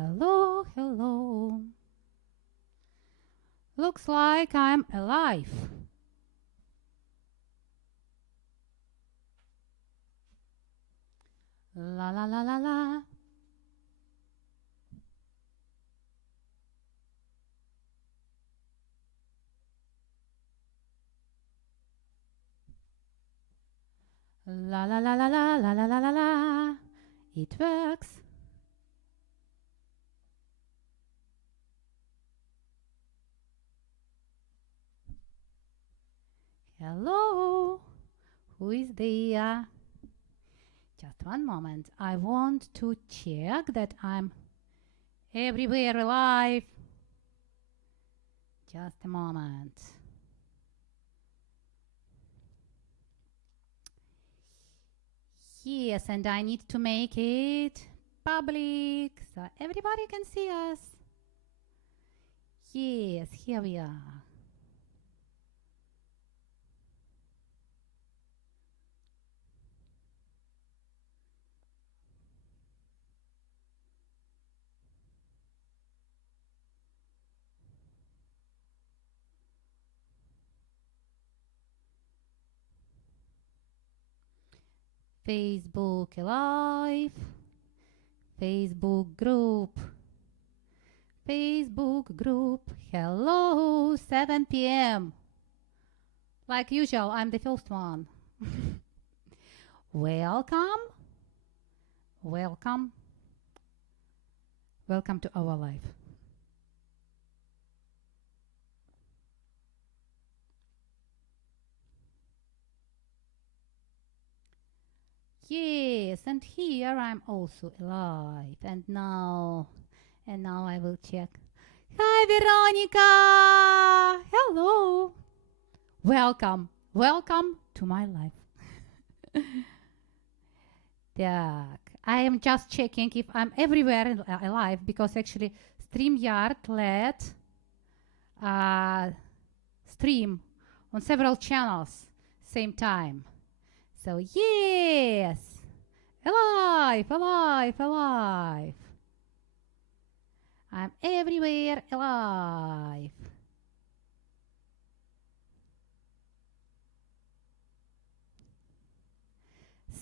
Hello, hello. Looks like I'm alive. La la la la la. La la la la la la la la la la. It works. Hello. Who is there? Just one moment. I want to check that I'm everywhere alive. Just a moment. Yes, and I need to make it public so everybody can see us. Yes, here we are. Facebook Live, Facebook group, hello, 7 p.m. Like usual, I'm the first one. Welcome, welcome, welcome to our live. Yes, and here I'm also alive. And now I will check. Hi, Veronica! Hello! Welcome to my life. Так, I am just checking if I'm everywhere alive because actually StreamYard let stream on several channels same time. So yes, alive. I'm everywhere alive.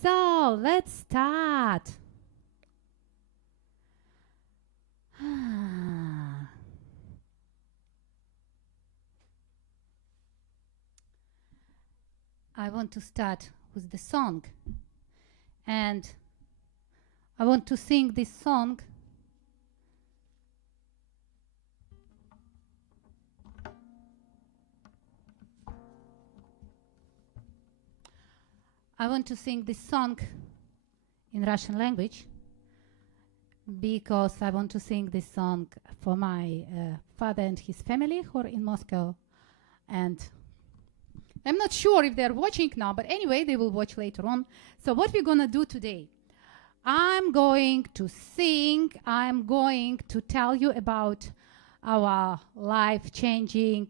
So let's start. I want to start with the song, and I want to sing this song in Russian language because I want to sing this song for my father and his family who are in Moscow, and I'm not sure if they're watching now, but anyway, they will watch later on. So what we're going to do today, I'm going to sing, I'm going to tell you about our life-changing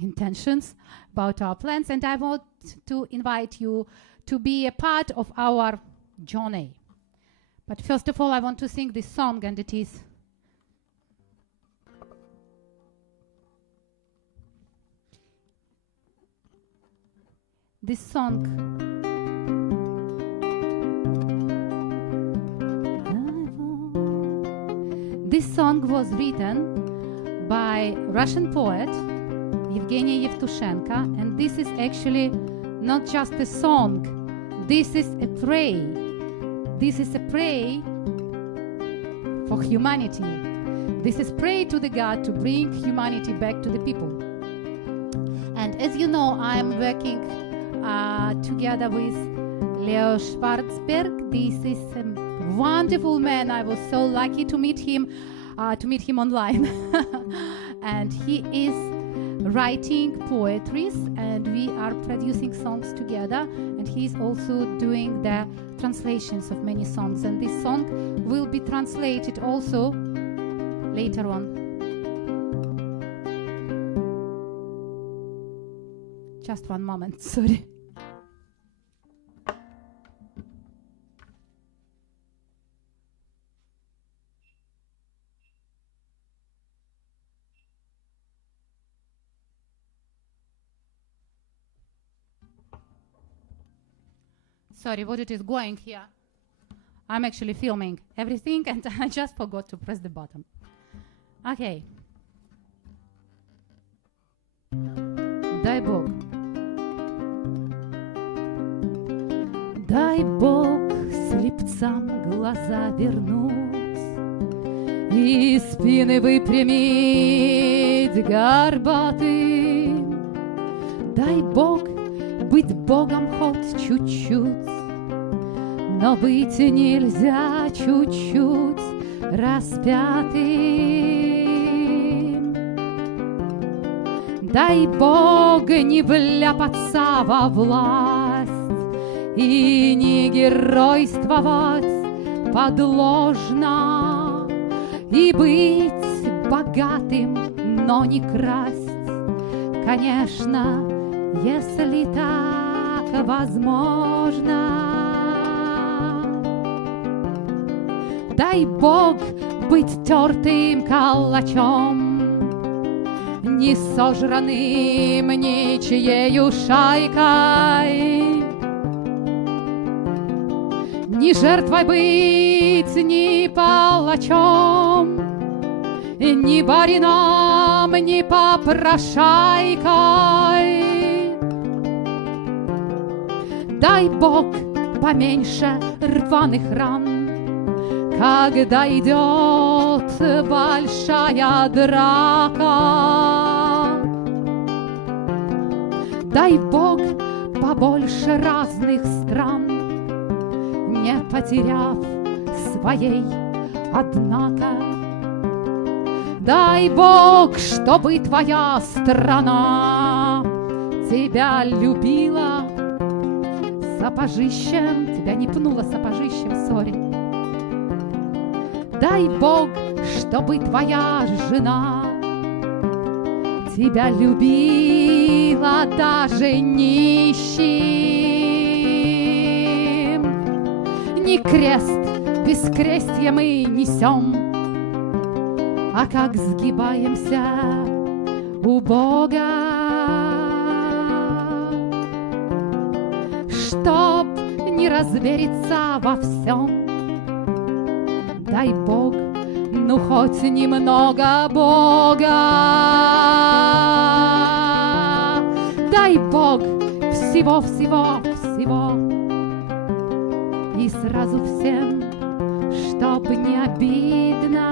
intentions, about our plans, and I want to invite you to be a part of our journey. But first of all, I want to sing this song, and it is this song. This song was written by Russian poet Evgenia Yevtushenko, and this is actually not just a song. This is a prayer. This is a prayer for humanity. This is prayer to the God to bring humanity back to the people. And as you know, I'm working together with Leo Schwarzberg. This is a wonderful man. I was so lucky to meet him online. And he is writing poetries, and we are producing songs together, and he's also doing the translations of many songs, and this song will be translated also later on. Just one moment, sorry. Sorry, what it is going here? I'm actually filming everything and I just forgot to press the button. Okay. Дай Бог. Дай Бог слепцам глаза вернуть и спины выпрямить горбатым. Дай Бог быть Богом хоть чуть-чуть, но быть нельзя чуть-чуть распятым. Дай Бог не вляпаться во власть и не геройствовать подложно, и быть богатым, но не красть, конечно, если так возможно. Дай Бог быть тертым калачом, не сожранным ничьею шайкой, ни жертвой быть, ни палачом, ни барином, ни попрошайкой. Дай Бог поменьше рваных ран, когда идет большая драка. Дай Бог побольше разных стран, не потеряв своей, однако. Дай Бог, чтобы твоя страна тебя любила сапожищем, тебя не пнула сапожищем, сори. Дай Бог, чтобы твоя жена тебя любила даже нищим. Не крест бескрестье мы несем, а как сгибаемся у Бога, чтоб не развериться во всем. Дай Бог, ну хоть немного Бога. Дай Бог всего-всего-всего, и сразу всем, чтоб не обидно.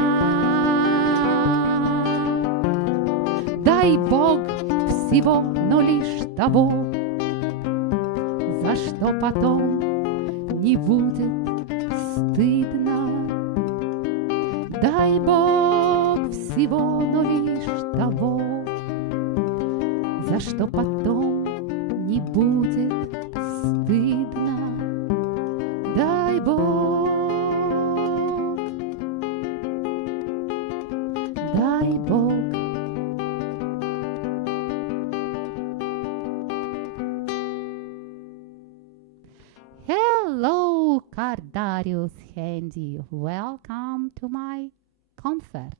Дай Бог всего, но лишь того, за что потом не будет стыдно. Дай Бог всего, но лишь того, за что потом не будет стыдно. Дай Бог, дай Бог. Hello, Cardarius Handy. Welcome to my concert.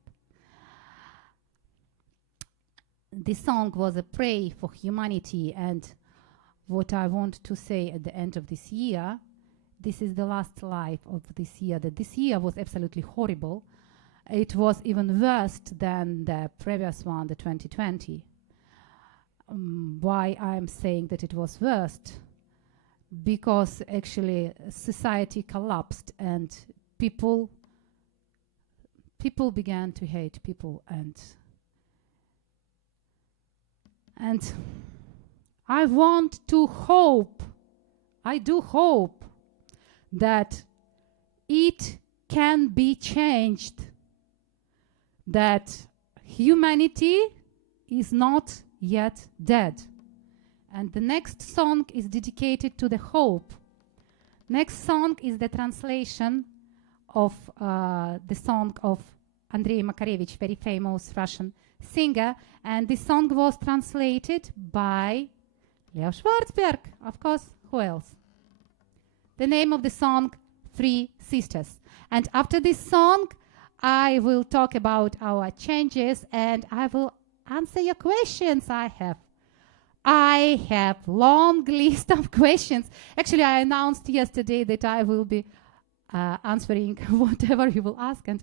This song was a prayer for humanity, and what I want to say at the end of this year, this is the last life of this year, that this year was absolutely horrible. It was even worse than the previous one, the 2020. Why I'm saying that it was worst? Because actually society collapsed and people began to hate people, and I want to hope, I do hope that it can be changed, that humanity is not yet dead. And the next song is dedicated to the hope. Next song is the translation of the song of Andrei Makarevich, very famous Russian singer. And this song was translated by Leo Schwarzberg, of course, who else? The name of the song, Three Sisters. And after this song, I will talk about our changes and I will answer your questions I have. I have long list of questions. Actually, I announced yesterday that I will be answering whatever you will ask, and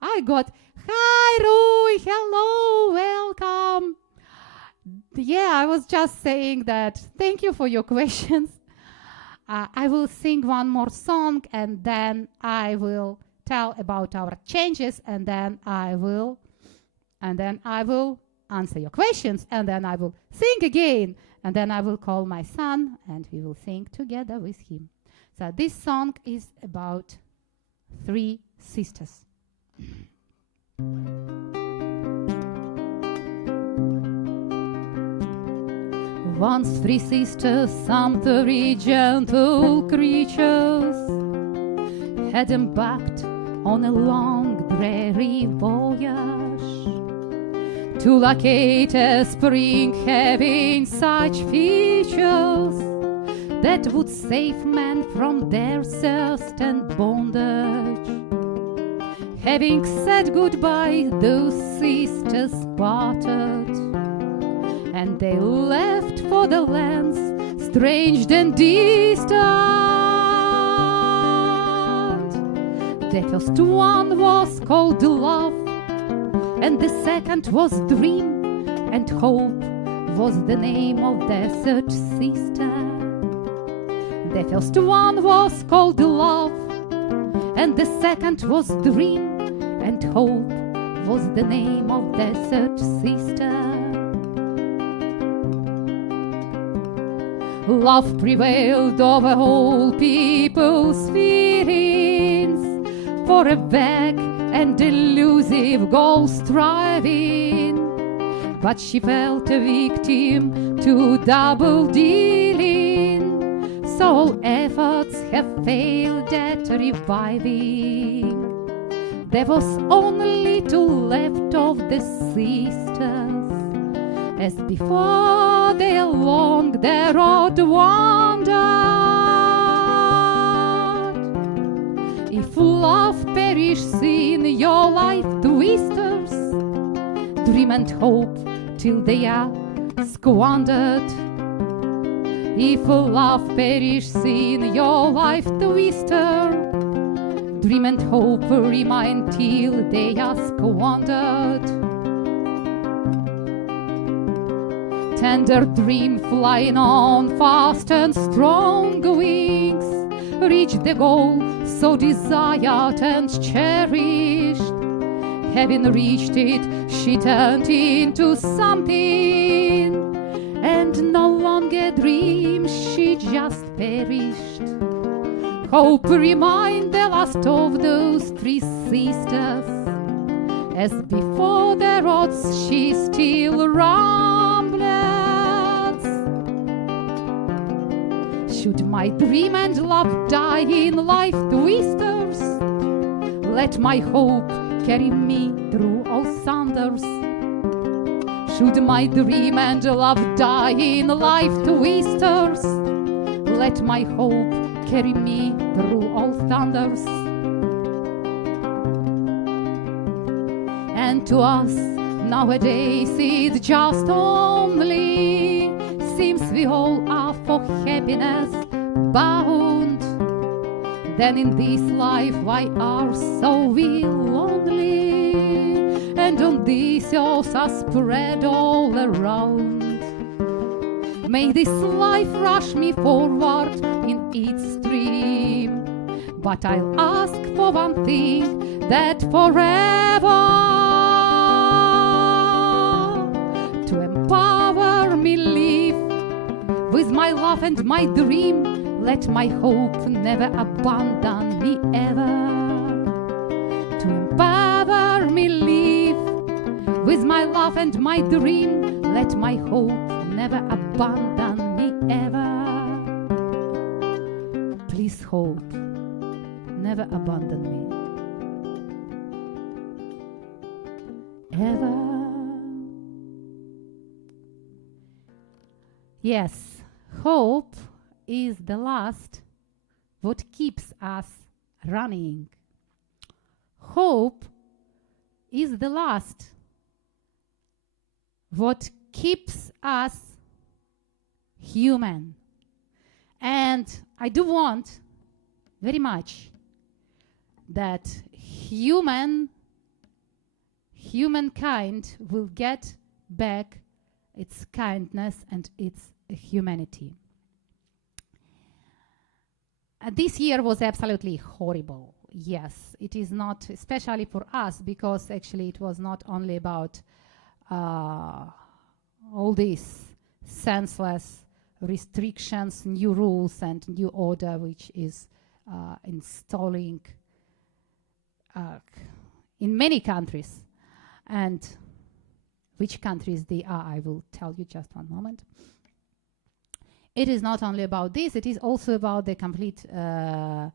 I got, "Hi, Rui, hello, welcome." Yeah, I was just saying that. Thank you for your questions. I will sing one more song, and then I will tell about our changes, and then I will answer your questions, and then I will sing again, and then I will call my son, and we will sing together with him. So this song is about 3 sisters. Once 3 sisters, some 3 gentle creatures, had embarked on a long dreary voyage to locate a spring having such features that would save men from their thirst and bondage. Having said goodbye, those sisters parted, and they left for the lands strange and distant. The first one was called Love, and the second was Dream, and Hope was the name of the third sister. The first one was called Love, and the second was Dream, and Hope was the name of the third sister. Love prevailed over all people's feelings, for a vague and elusive goal striving, but she felt a victim to double dealing, so all efforts have failed at reviving. There was only little left of the sisters, as before they along their road wandered. If love perishes in your life, twisters, dream and hope till they are squandered. If love perishes in your life, twister, dream and hope remain till they are squandered. Tender dream flying on fast and strong wings, reach the goal so desired and cherished. Having reached it, she turned into something, and no longer dream, she just perished. Hope remained the last of those 3 sisters, as before the roads she still rambled. Should my dream and love die in life, twisters, let my hope carry me through all thunders. Should my dream and love die in life, twisters, let my hope carry me through all thunders. And to us nowadays it just only seems we all are for happiness bound. Then in this life why are so we lonely, and on this earth are spread all around. May this life rush me forward in its stream, but I'll ask for one thing, that forever to empower me live with my love and my dream. Let my hope never abandon me ever. To empower me live with my love and my dream. Let my hope never abandon me ever. Please, hope, never abandon me ever. Yes, hope is the last what keeps us running. Hope is the last what keeps us human. And I do want very much that humankind will get back its kindness and its humanity. This year was absolutely horrible. Yes, it is not, especially for us, because actually it was not only about all these senseless restrictions, new rules, and new order, which is installing in many countries. And which countries they are, I will tell you just one moment. It is not only about this, it is also about the completely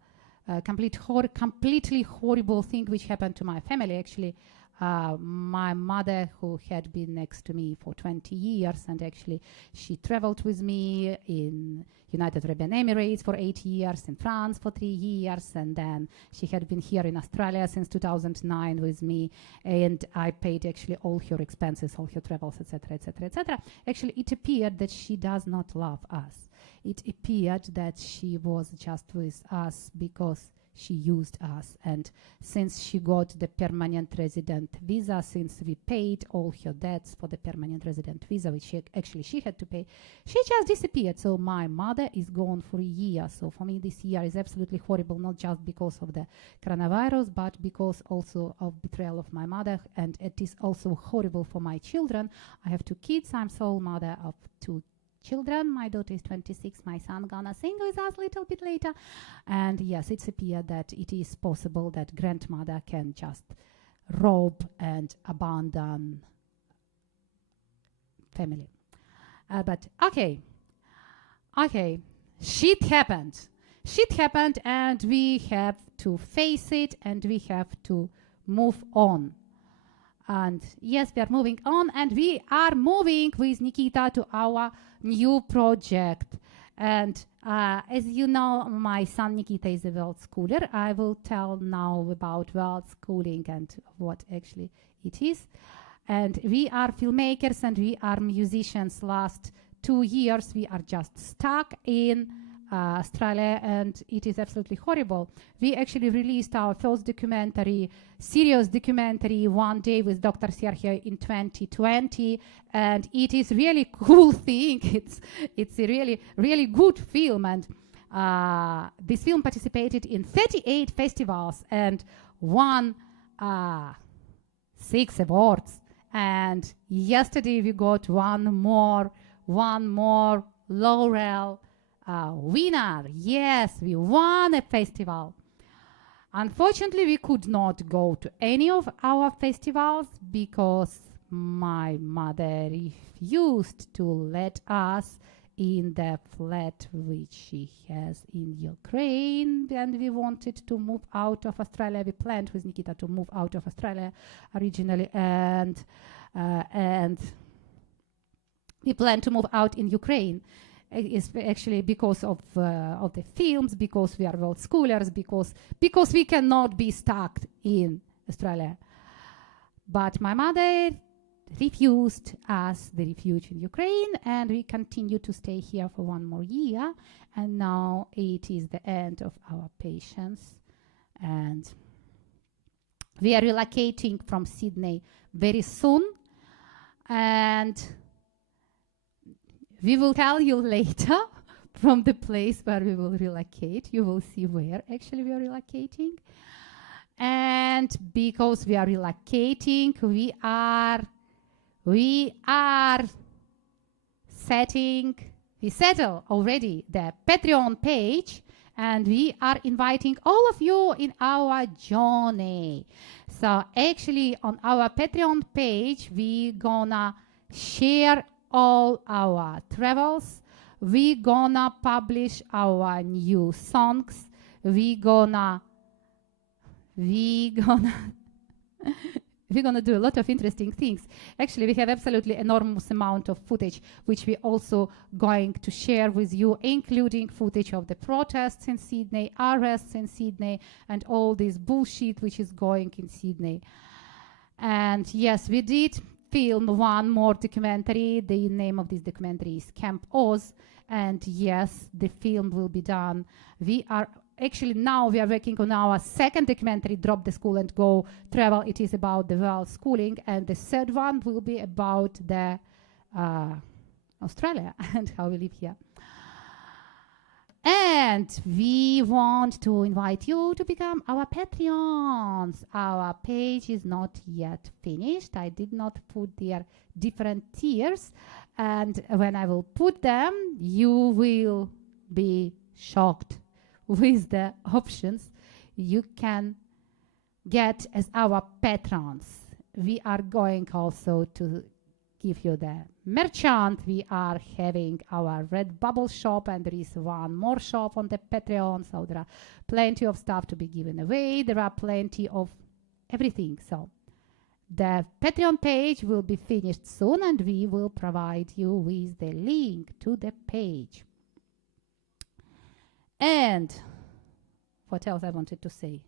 horrible thing which happened to my family. Actually, my mother, who had been next to me for 20 years, and actually she traveled with me in United Arab Emirates for 8 years, in France for 3 years, and then she had been here in Australia since 2009 with me, and I paid actually all her expenses, all her travels, etc., etc., etc. Actually, it appeared that she does not love us. It appeared that she was just with us because she used us, and since she got the permanent resident visa, since we paid all her debts for the permanent resident visa, which she had to pay, she just disappeared. So my mother is gone for a year. So for me, this year is absolutely horrible, not just because of the coronavirus, but because also of betrayal of my mother, and it is also horrible for my children. I have 2 kids. I'm sole mother of 2 children. My daughter is 26. My son gonna sing with us a little bit later. And yes, it's appeared that it is possible that grandmother can just rob and abandon family. But okay, shit happened, and we have to face it, and we have to move on. And yes, we are moving on, and we are moving with Nikita to our new project. And as you know, my son Nikita is a world schooler. I will tell now about world schooling and what actually it is. And we are filmmakers and we are musicians. Last 2 years, we are just stuck in Australia, and it is absolutely horrible. We actually released our first documentary, serious documentary, One Day with Dr. Sergio in 2020, and it is really cool thing. It's a really good film, and this film participated in 38 festivals and won 6 awards. And yesterday we got one more laurel winner. Yes, we won a festival. Unfortunately, we could not go to any of our festivals because my mother refused to let us in the flat which she has in Ukraine, and we wanted to move out of Australia. We planned with Nikita to move out of Australia originally, and we planned to move out in Ukraine. Is actually because of the films, because we are world schoolers, because we cannot be stuck in Australia. But my mother refused us the refuge in Ukraine, and we continue to stay here for 1 more year. And now it is the end of our patience, and we are relocating from Sydney very soon, and we will tell you later from the place where we will relocate. You will see where actually we are relocating. And because we are relocating, we settle already the Patreon page, and we are inviting all of you in our journey. So actually on our Patreon page, we gonna share all our travels. We gonna publish our new songs. We gonna do a lot of interesting things. Actually, we have absolutely enormous amount of footage, which we also going to share with you, including footage of the protests in Sydney, arrests in Sydney, and all this bullshit which is going in Sydney. And yes, we did film one more documentary. The name of this documentary is Camp Oz, and yes, the film will be done. We are working on our second documentary, Drop the School and Go Travel. It is about the world schooling, and the third one will be about the Australia and how we live here. And we want to invite you to become our Patreons. Our page is not yet finished. I did not put their different tiers. And when I will put them, you will be shocked with the options you can get as our patrons. We are going also to give you the merchant. We are having our Redbubble shop, and there is one more shop on the Patreon, so there are plenty of stuff to be given away. There are plenty of everything. So the Patreon page will be finished soon, and we will provide you with the link to the page. And what else I wanted to say?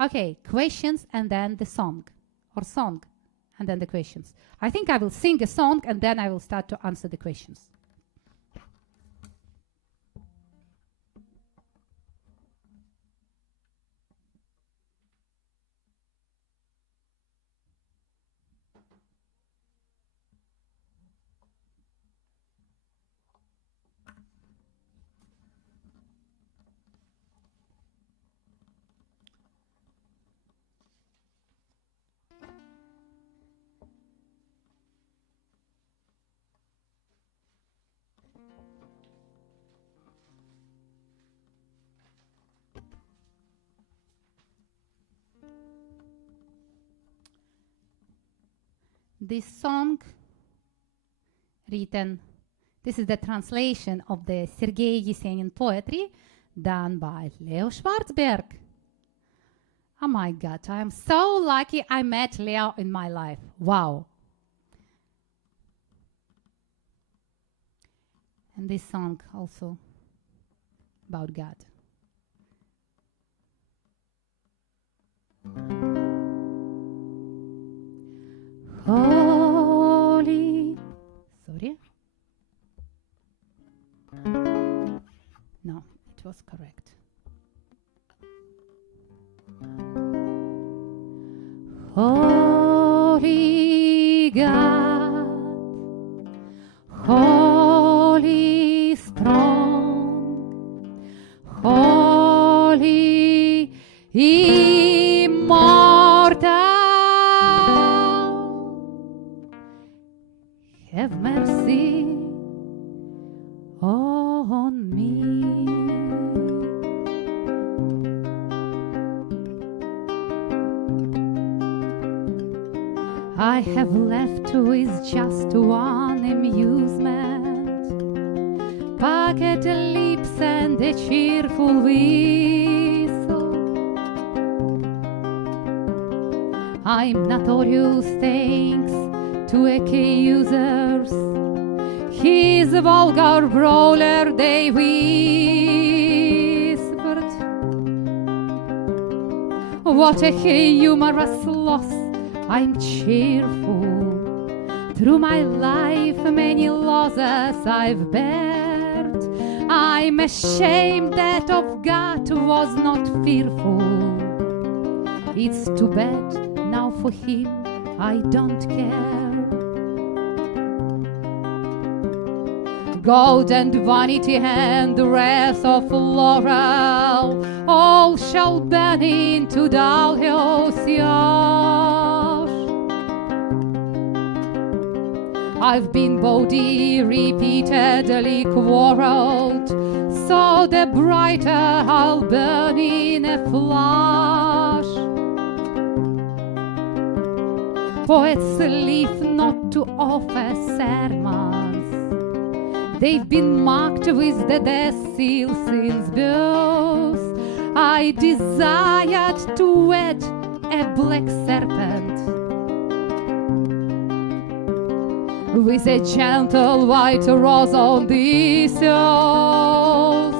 Okay, questions and then the song, or song and then the questions. I think I will sing a song and then I will start to answer the questions. This song written, this is the translation of the Sergei Yesenin poetry done by Leo Schwarzberg. Oh my God, I am so lucky I met Leo in my life. Wow. And this song also about God. Holy, sorry. No, it was correct. Holy God, holy strong, holy immortal, have mercy on me. I have left with just one amusement, bucket lips and a cheerful whistle. I'm notorious thanks to accusers, his vulgar brawler they whispered. What a humorous loss, I'm cheerful. Through my life many losses I've bared. I'm ashamed that of God was not fearful. It's too bad now for him I don't care. Gold and vanity and the wrath of laurel, all shall burn into dull ocean. I've been body repeatedly quarreled, so the brighter I'll burn in a flash. Poets live not to offer sermons, they've been marked with the death seal since birth. I desired to wed a black serpent with a gentle white rose on this earth.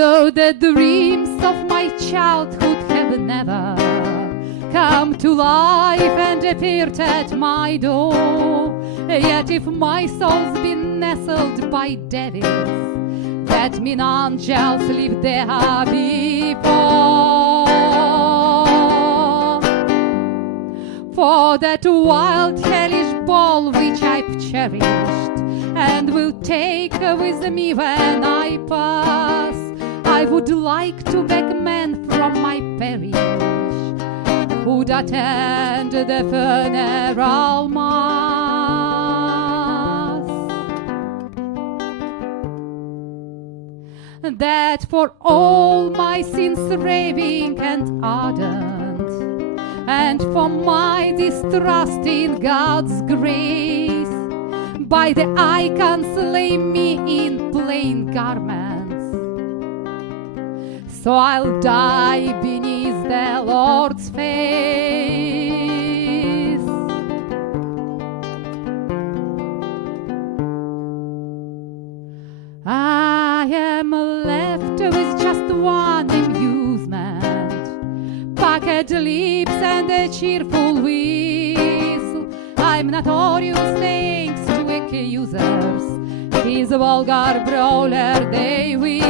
though the dreams of my childhood have never come to life and appeared at my door. Yet if my soul's been nestled by devils, that mean angels lived there before. For that wild hellish ball which I've cherished and will take with me when I pass, I would like to beg men from my parish who'd attend the funeral mass, that for all my sins raving and ardent, and for my distrust in God's grace, by the icons lay me in plain garments, so I'll die beneath the Lord's face. I am left with just one amusement, puckered lips and a cheerful whistle. I'm notorious thanks to accusers, he's a vulgar brawler they whisped.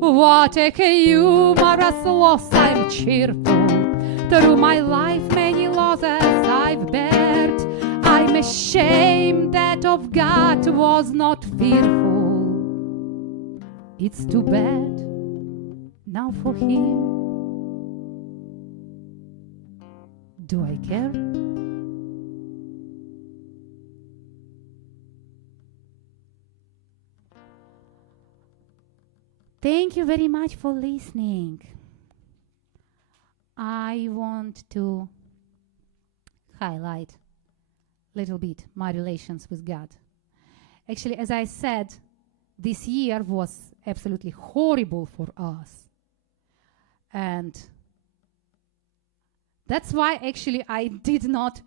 What a humorous loss, I'm cheerful. Through my life many losses I've bared. I'm ashamed that of God was not fearful. It's too bad now for him. Do I care? Thank you very much for listening. I want to highlight a little bit my relations with God. Actually, as I said, this year was absolutely horrible for us. And that's why actually I did not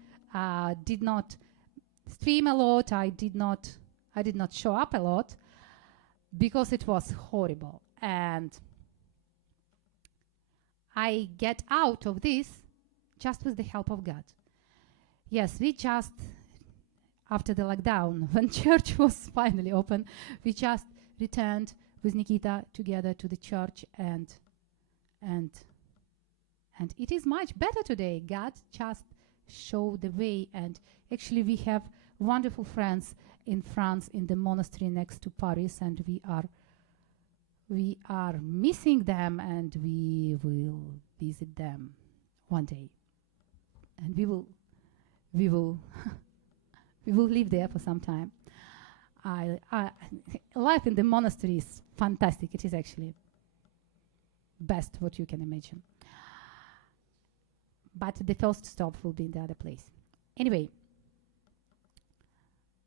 stream a lot. I did not show up a lot because it was horrible. And I get out of this just with the help of God. Yes, we just, after the lockdown, when church was finally open, we just returned with Nikita together to the church, and it is much better today. God just showed the way, and actually we have wonderful friends in France in the monastery next to Paris, and we are missing them, and we will visit them one day, and we will we will live there for some time. Life in the monastery is fantastic. It is actually best what you can imagine. But the first stop will be in the other place. Anyway,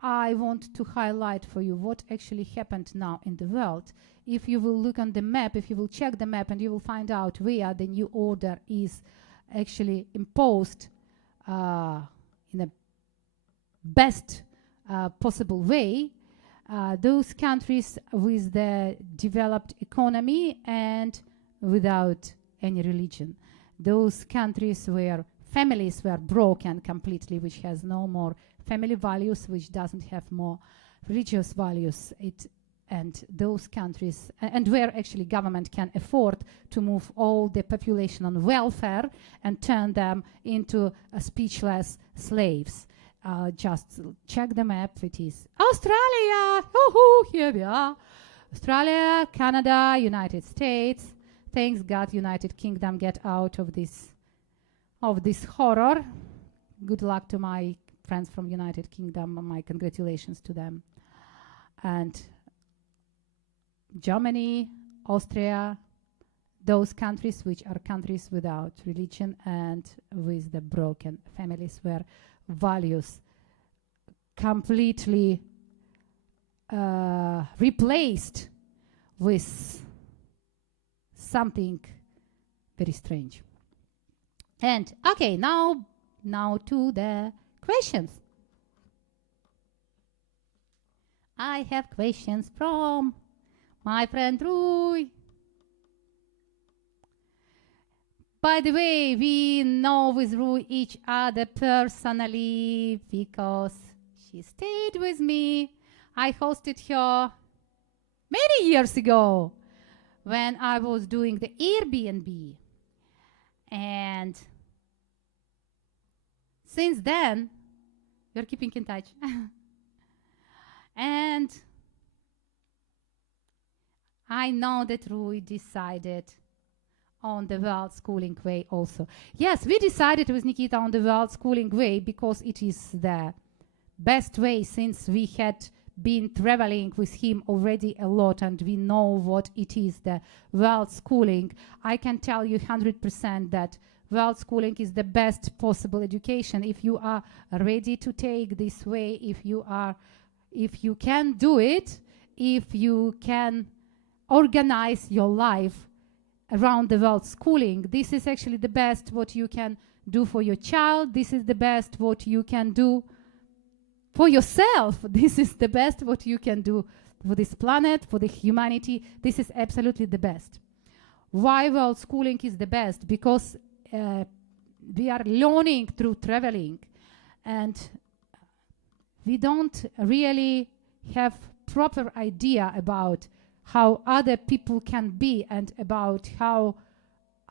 I want to highlight for you what actually happened now in the world. If you will look on the map, if you will check the map, and you will find out where the new order is actually imposed in a best possible way, those countries with the developed economy and without any religion, those countries where families were broken completely, which has no more family values, which doesn't have more religious values, and those countries, and where actually government can afford to move all the population on welfare and turn them into speechless slaves. Just check the map. It is Australia. Here we are. Australia, Canada, United States. Thanks God, United Kingdom get out of this horror. Good luck to my friends from United Kingdom. My congratulations to them. And Germany, Austria, those countries which are countries without religion and with the broken families, where values completely replaced with something very strange. And okay, now to the questions. I have questions from my friend Rui. By the way, we know with Rui each other personally because she stayed with me. I hosted her many years ago when I was doing the Airbnb. And since then, we're keeping in touch. And I know that Rui decided on the world schooling way also. Yes, we decided with Nikita on the world schooling way because it is the best way, since we had been traveling with him already a lot and we know what it is, the world schooling. I can tell you 100% that world schooling is the best possible education if you are ready to take this way, if you can do it, if you can organize your life around the world schooling. This is actually the best what you can do for your child. This is the best what you can do for yourself. This is the best what you can do for this planet, for the humanity. This is absolutely the best. Why world schooling is the best? Because we are learning through traveling, and we don't really have proper idea about how other people can be and about how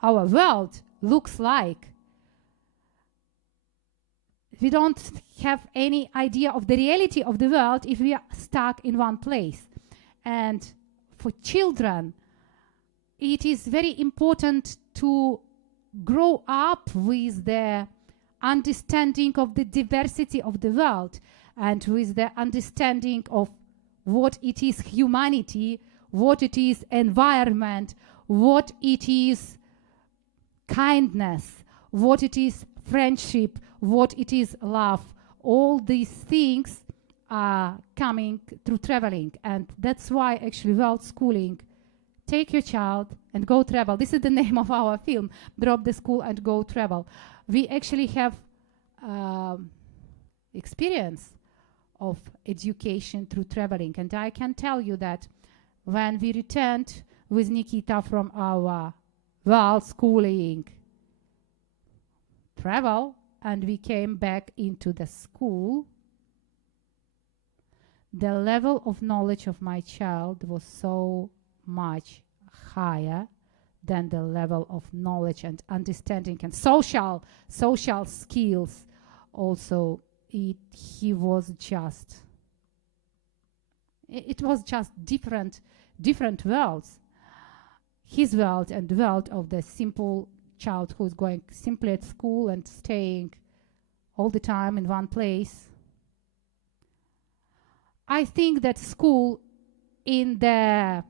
our world looks like. We don't have any idea of the reality of the world if we are stuck in one place. And for children, it is very important to grow up with the understanding of the diversity of the world and with the understanding of what it is humanity, what it is environment, what it is kindness, what it is friendship, what it is love. All these things are coming through traveling, and that's why actually world schooling. Take your child and go travel. This is the name of our film, Drop the School and Go Travel. We actually have experience of education through traveling, and I can tell you that when we returned with Nikita from our world schooling travel and we came back into the school, the level of knowledge of my child was so much higher than the level of knowledge and understanding and social skills. Also, it was just different worlds. His world and the world of the simple child who's going simply at school and staying all the time in one place. I think that school in the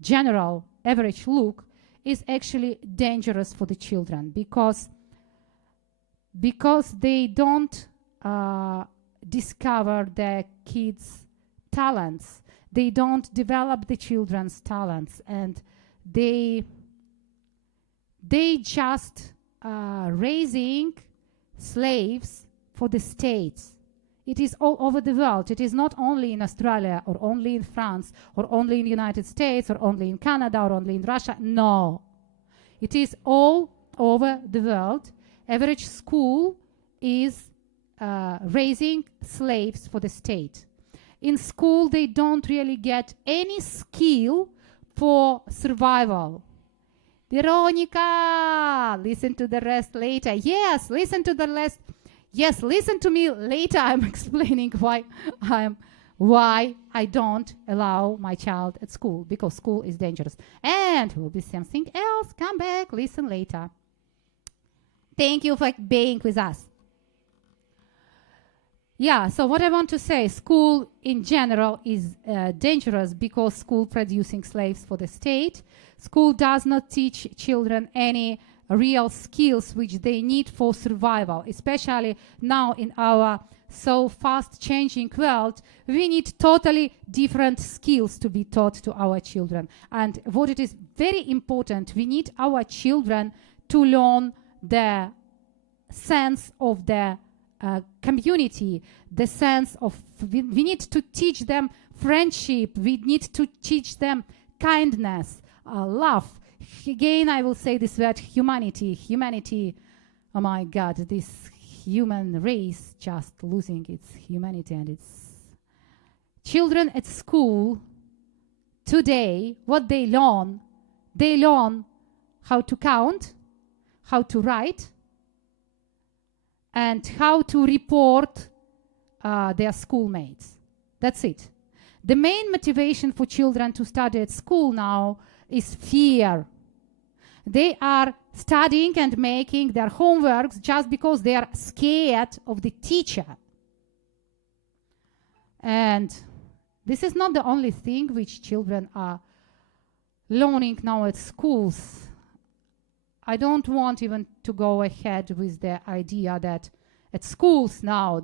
general average look is actually dangerous for the children because they don't discover the kids' talents. They don't develop the children's talents, and they just raising slaves for the states. It is all over the world. It is not only in Australia or only in France or only in the United States or only in Canada or only in Russia. No. It is all over the world. Average school is raising slaves for the state. In school, they don't really get any skill for survival. Veronica, listen to the rest later. Yes, listen to the rest. Yes, listen to me later. I'm explaining why I don't allow my child at school, because school is dangerous. And will be something else. Come back, listen later. Thank you for being with us. Yeah, so what I want to say, school in general is dangerous because school producing slaves for the state. School does not teach children any real skills which they need for survival, especially now in our so fast changing world. We need totally different skills to be taught to our children. And what it is very important, we need our children to learn the sense of the community, the sense of we need to teach them friendship, we need to teach them kindness, love. Again, I will say this word, humanity. Humanity, oh my God, this human race just losing its humanity and its children at school today, what they learn how to count, how to write, and how to report their schoolmates. That's it. The main motivation for children to study at school now is fear. They are studying and making their homeworks just because they are scared of the teacher. And this is not the only thing which children are learning now at schools. I don't want even to go ahead with the idea that at schools now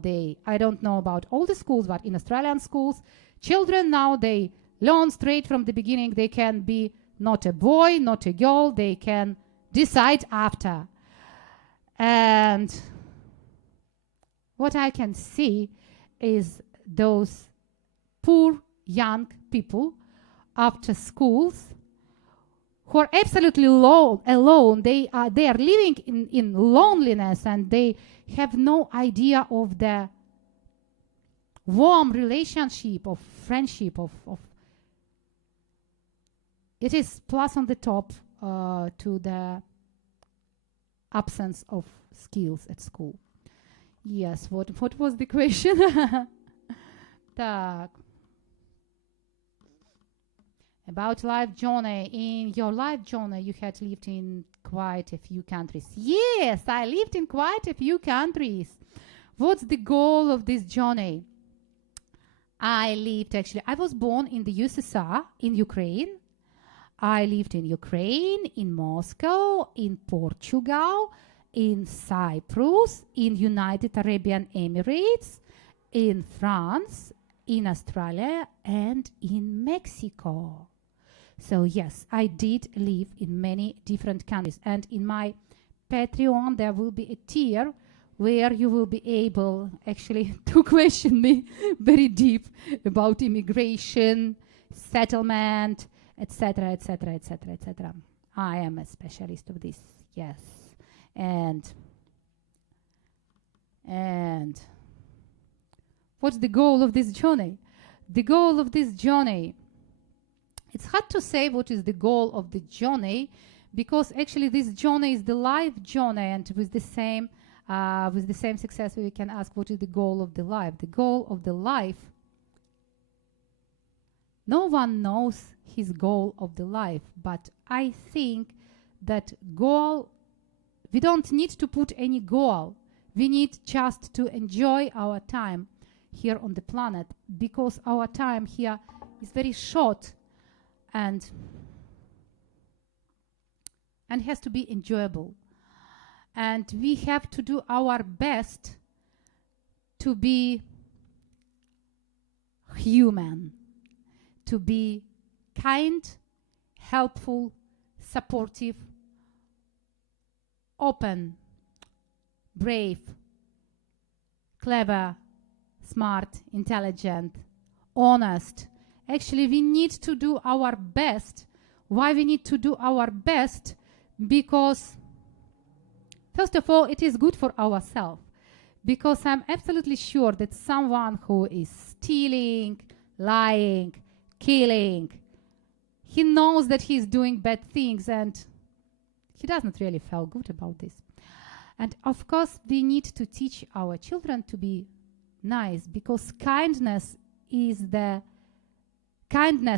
I don't know about all the schools, but in Australian schools, children now they learn straight from the beginning they can be not a boy, not a girl, they can decide after. And what I can see is those poor young people after schools who are absolutely alone. They are living in loneliness, and they have no idea of the warm relationship, of friendship, of it is plus on the top to the absence of skills at school. Yes, what was the question? Так. About life journey. In your life journey, you had lived in quite a few countries. Yes, I lived in quite a few countries. What's the goal of this journey? I was born in the USSR, in Ukraine. I lived in Ukraine, in Moscow, in Portugal, in Cyprus, in United Arabian Emirates, in France, in Australia, and in Mexico. So yes, I did live in many different countries. And in my Patreon, there will be a tier where you will be able actually to question me very deep about immigration, settlement, etc., etc., etc., etc. I am a specialist of this, yes. And what's the goal of this journey? The goal of this journey, it's hard to say what is the goal of the journey, because actually this journey is the life journey, and with the same success we can ask what is the goal of the life. The goal of the life, no one knows his goal of the life, but I think that goal, we don't need to put any goal. We need just to enjoy our time here on the planet, because our time here is very short and has to be enjoyable. And we have to do our best to be human, to be kind, helpful, supportive, open, brave, clever, smart, intelligent, honest. Actually, we need to do our best. Why we need to do our best? Because, first of all, it is good for ourselves. Because I'm absolutely sure that someone who is stealing, lying, killing, he knows that he's doing bad things, and he doesn't really feel good about this. And of course, we need to teach our children to be nice, because kindness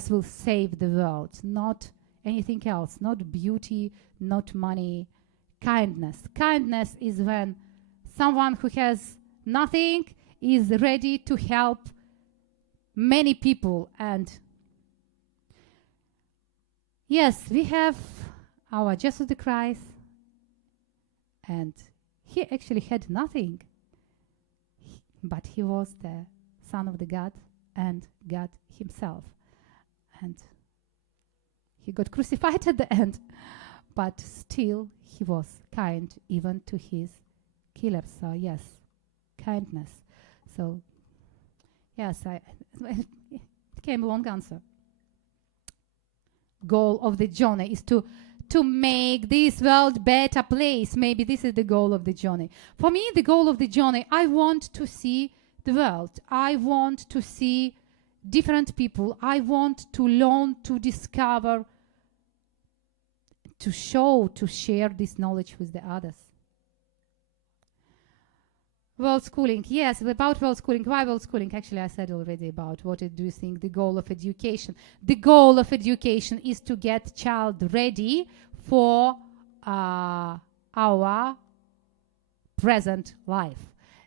will save the world, not anything else, not beauty, not money. Kindness. Kindness is when someone who has nothing is ready to help many people. And yes, we have our Jesus the Christ, and he actually had nothing, but he was the Son of the God and God himself. And he got crucified at the end, but still he was kind even to his killers. So yes, kindness. So, yes, it became a long answer. Goal of the journey is to make this world better place. Maybe this is the goal of the journey. For me, the goal of the journey, I want to see the world. I want to see different people. I want to learn, to discover, to show, to share this knowledge with the others. World schooling. Yes, about world schooling. Why world schooling? Actually, I said already about what do you think the goal of education. The goal of education is to get child ready for our present life.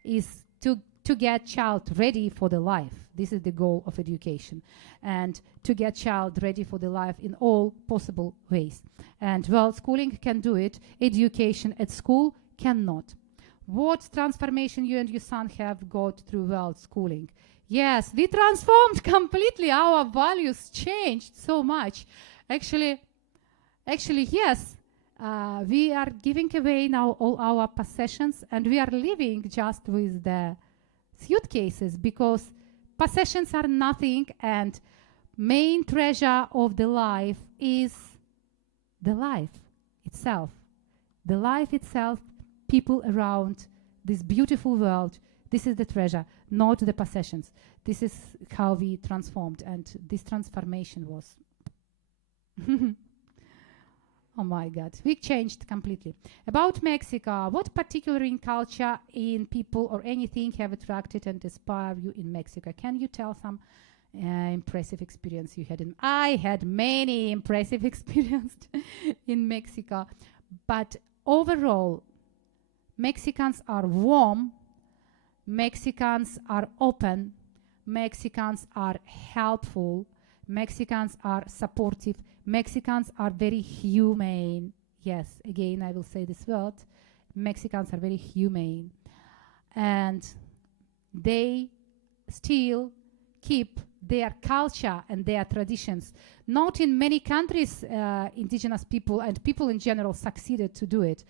Is to get child ready for the life. This is the goal of education. And to get child ready for the life in all possible ways. And world schooling can do it. Education at school cannot. What transformation you and your son have got through world schooling? Yes, we transformed completely. Our values changed so much. Actually, yes. We are giving away now all our possessions, and we are living just with the suitcases, because possessions are nothing, and main treasure of the life is the life itself. The life itself, people around this beautiful world. This is the treasure, not the possessions. This is how we transformed, and this transformation was oh my God, we changed completely. About Mexico, what particular in culture, in people or anything have attracted and inspired you in Mexico? Can you tell some impressive experience you had in? I had many impressive experiences in Mexico, but overall, Mexicans are warm, Mexicans are open, Mexicans are helpful, Mexicans are supportive, Mexicans are very humane. Yes, again, I will say this word. Mexicans are very humane. And they still keep their culture and their traditions. Not in many countries, indigenous people and people in general succeeded to do it.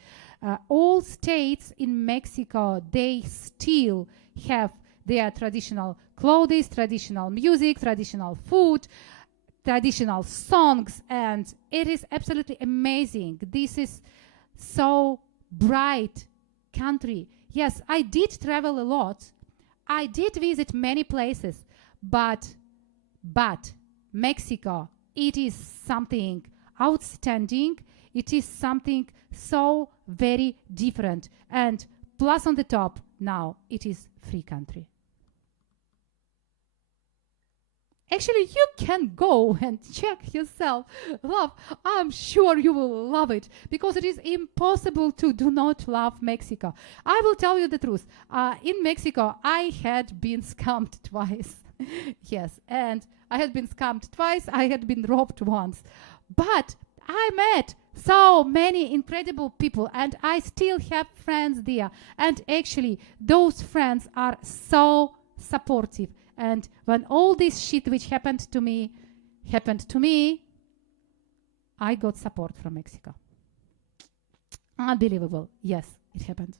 All states in Mexico, they still have their traditional clothes, traditional music, traditional food, traditional songs, and it is absolutely amazing. This is so bright country. Yes, I did travel a lot. I did visit many places, but Mexico, it is something outstanding. It is something so very different. And plus on the top, now it is free country. Actually, you can go and check yourself. Love, I'm sure you will love it, because it is impossible to do not love Mexico. I will tell you the truth. In Mexico, I had been scammed twice. Yes, and I had been scammed twice. I had been robbed once. But I met so many incredible people, and I still have friends there. And actually, those friends are so supportive. And when all this shit which happened to me, I got support from Mexico. Unbelievable. Yes, it happened.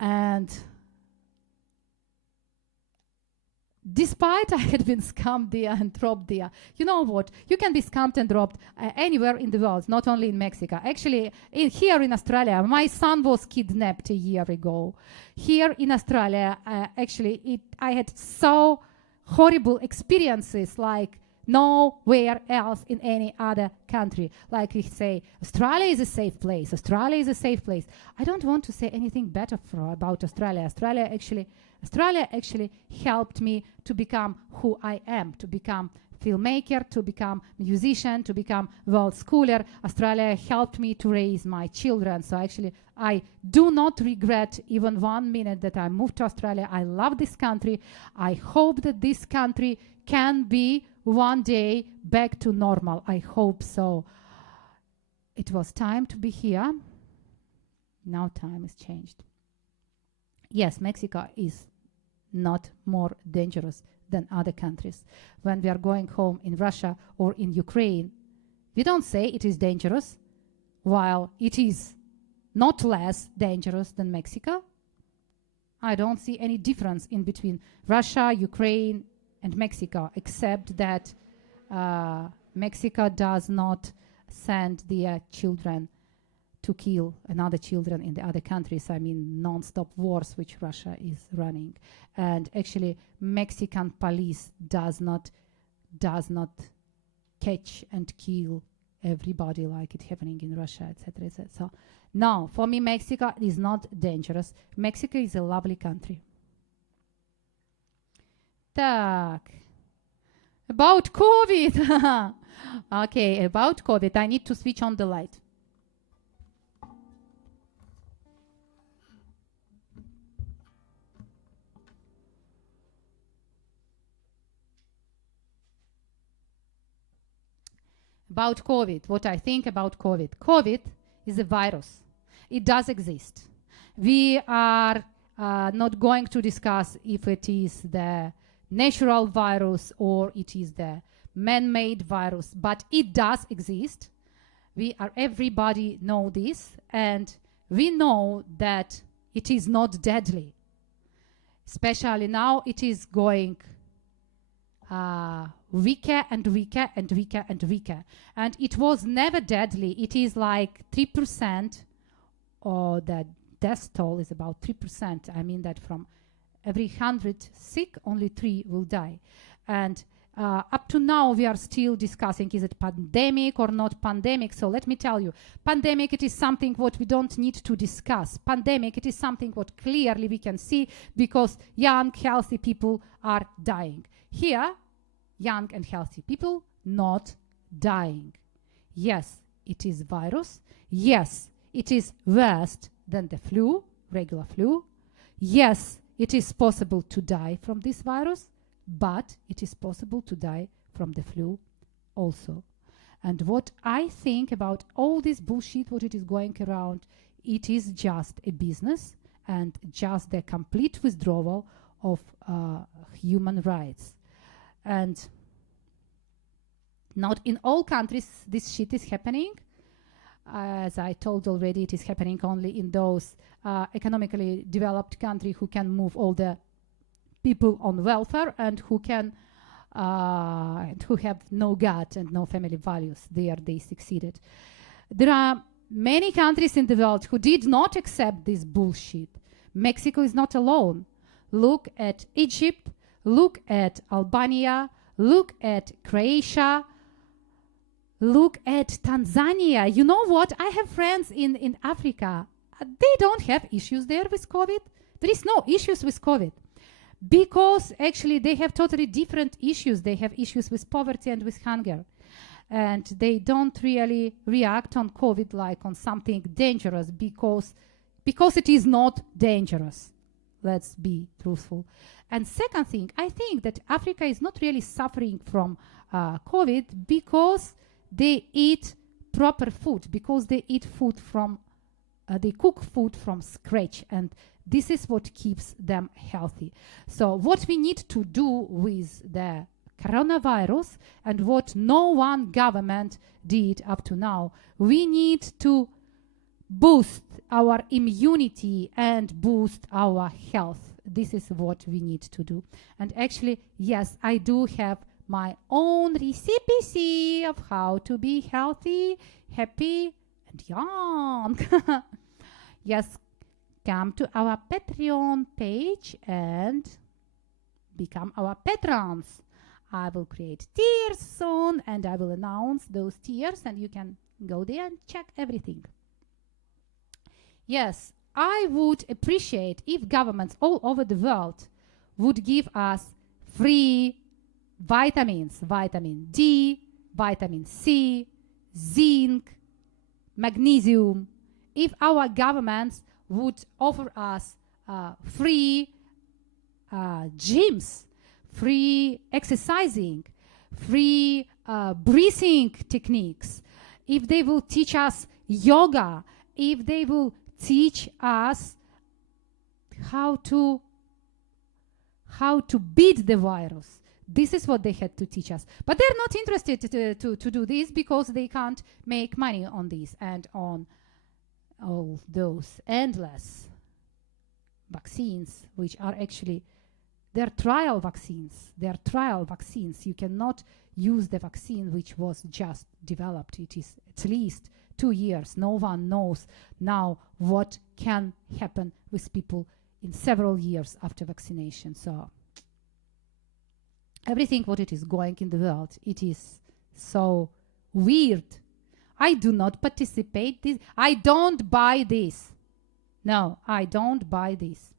And despite I had been scammed there and robbed there, you know what? You can be scammed and robbed anywhere in the world, not only in Mexico. Actually, here in Australia, my son was kidnapped a year ago. Here in Australia, I had so horrible experiences like nowhere else in any other country. Like we say, Australia is a safe place. Australia is a safe place. I don't want to say anything better about Australia. Australia actually helped me to become who I am, to become filmmaker, to become musician, to become world schooler. Australia helped me to raise my children. So actually, I do not regret even 1 minute that I moved to Australia. I love this country. I hope that this country can be one day back to normal. I hope so. It was time to be here. Now time has changed. Yes, Mexico is not more dangerous than other countries. When we are going home in Russia or in Ukraine, we don't say it is dangerous, while it is not less dangerous than Mexico. I don't see any difference in between Russia, Ukraine, and Mexico, except that Mexico does not send their children to kill another children in the other countries. I mean, non-stop wars which Russia is running. And actually, Mexican police does not catch and kill everybody like it's happening in Russia, etc., etc. So, no, for me, Mexico is not dangerous. Mexico is a lovely country. Так. About COVID. Okay, about COVID. I need to switch on the light. About COVID, what I think about COVID. COVID is a virus. It does exist. We are not going to discuss if it is the natural virus or it is the man-made virus, but it does exist. Everybody know this, and we know that it is not deadly. Especially now it is going weaker and weaker and weaker and weaker. And it was never deadly. It is like 3%, or the death toll is about 3%. I mean that from every 100 sick, only 3 will die. And up to now, we are still discussing, is it pandemic or not pandemic? So let me tell you, pandemic, it is something what we don't need to discuss. Pandemic, it is something what clearly we can see because young, healthy people are dying. Here, young and healthy people not dying. Yes, it is virus. Yes, it is worse than the flu, regular flu. Yes, it is possible to die from this virus, but it is possible to die from the flu also. And what I think about all this bullshit, what it is going around, it is just a business and just the complete withdrawal of human rights. And not in all countries this shit is happening. As I told already, it is happening only in those economically developed countries who can move all the people on welfare and who can and who have no God and no family values. There they succeeded. There are many countries in the world who did not accept this bullshit. Mexico is not alone. Look at Egypt, look at Albania, look at Croatia, look at Tanzania. You know what? I have friends in Africa. They don't have issues there with COVID. There is no issues with COVID. Because actually they have totally different issues. They have issues with poverty and with hunger. And they don't really react on COVID like on something dangerous because it is not dangerous. Let's be truthful. And second thing, I think that Africa is not really suffering from COVID because they eat proper food, because they eat food from, they cook food from scratch, and this is what keeps them healthy. So what we need to do with the coronavirus and what no one government did up to now, we need to boost our immunity and boost our health. This is what we need to do. And actually, yes, I do have my own recipe of how to be healthy, happy, and young. Yes, come to our Patreon page and become our patrons. I will create tiers soon and I will announce those tiers and you can go there and check everything. Yes, I would appreciate if governments all over the world would give us free vitamins, vitamin D, vitamin C, zinc, magnesium. If our governments would offer us free gyms, free exercising, free breathing techniques, if they will teach us yoga, if they will teach us how to beat the virus. This is what they had to teach us. But they're not interested to do this because they can't make money on this and on all those endless vaccines, which are actually they're trial vaccines. They're trial vaccines. You cannot use the vaccine which was just developed. It is at least 2 years. No one knows now what can happen with people in several years after vaccination. So everything what it is going in the world, it is so weird. I do not participate this. I don't buy this. No, I don't buy this.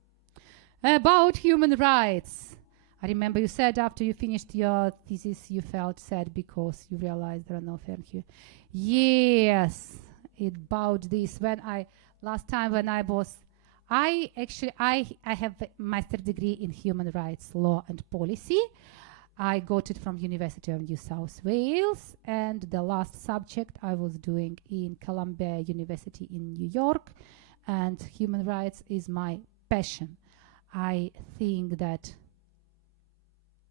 About human rights. I remember you said after you finished your thesis you felt sad because you realized there are no fair here. Yes, about this. When I last time when I was I have a master degree in human rights law and policy. I got it from University of New South Wales, and the last subject I was doing in Columbia University in New York, and human rights is my passion. I think that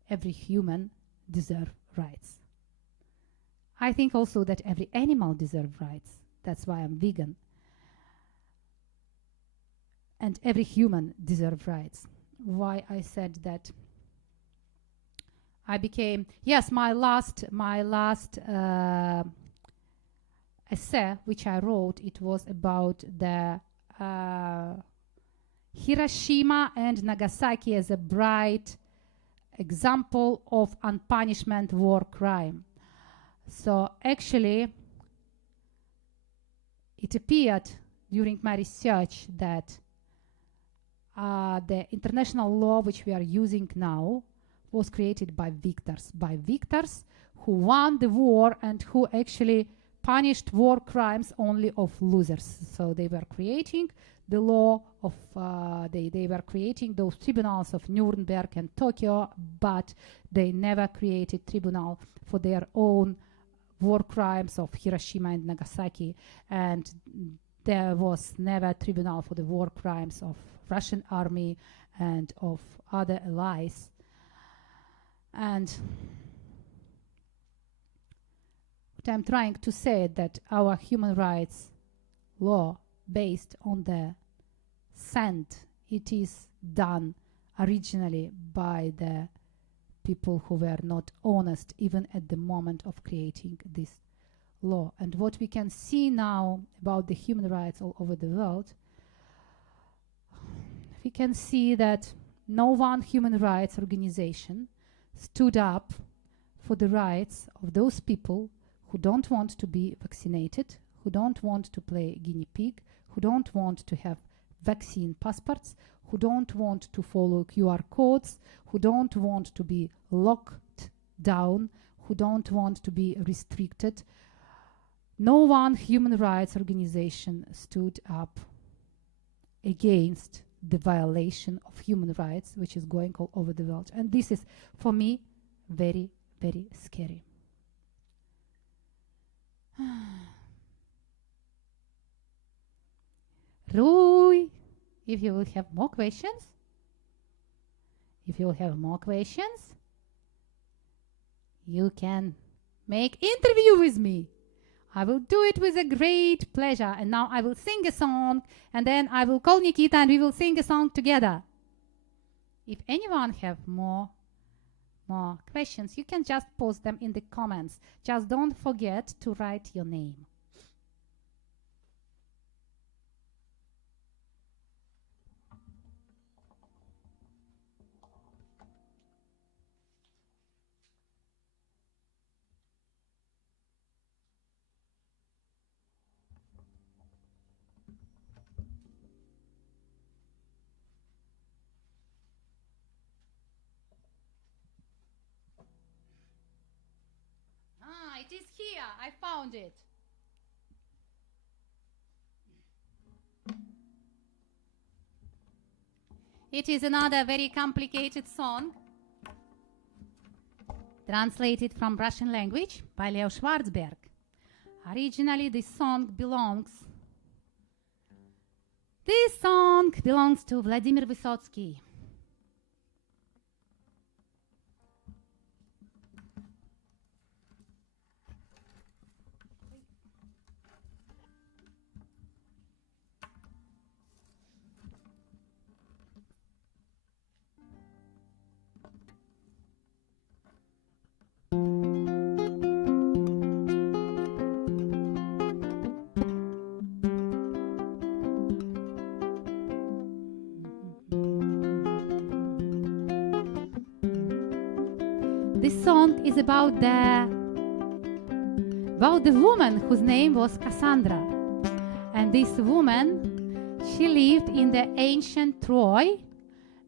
every human deserves rights. I think also that every animal deserves rights. That's why I'm vegan. And every human deserves rights. Why I said that I became, yes, my last essay which I wrote, it was about the Hiroshima and Nagasaki as a bright example of unpunishment war crime. So actually it appeared during my research that the international law which we are using now was created by victors who won the war and who actually punished war crimes only of losers. So they were creating the law of, they were creating those tribunals of Nuremberg and Tokyo, but they never created tribunal for their own war crimes of Hiroshima and Nagasaki, and there was never tribunal for the war crimes of Russian army and of other allies. And what I'm trying to say that our human rights law based on the sand, it is done originally by the people who were not honest even at the moment of creating this law. And what we can see now about the human rights all over the world, we can see that no one human rights organization stood up for the rights of those people who don't want to be vaccinated, who don't want to play guinea pig, who don't want to have vaccine passports, who don't want to follow QR codes, who don't want to be locked down, who don't want to be restricted. No one human rights organization stood up against the violation of human rights which is going all over the world. And this is, for me, very, very scary. Rui, if you will have more questions, you can make interview with me. I will do it with a great pleasure. And now I will sing a song, and then I will call Nikita and we will sing a song together. If anyone have more questions, you can just post them in the comments. Just don't forget to write your name. It is here. I found it. It is another very complicated song, translated from Russian language by Leo Schwarzberg. Originally, this song belongs to Vladimir Vysotsky. This song is about the woman whose name was Cassandra. And this woman, she lived in the ancient Troy,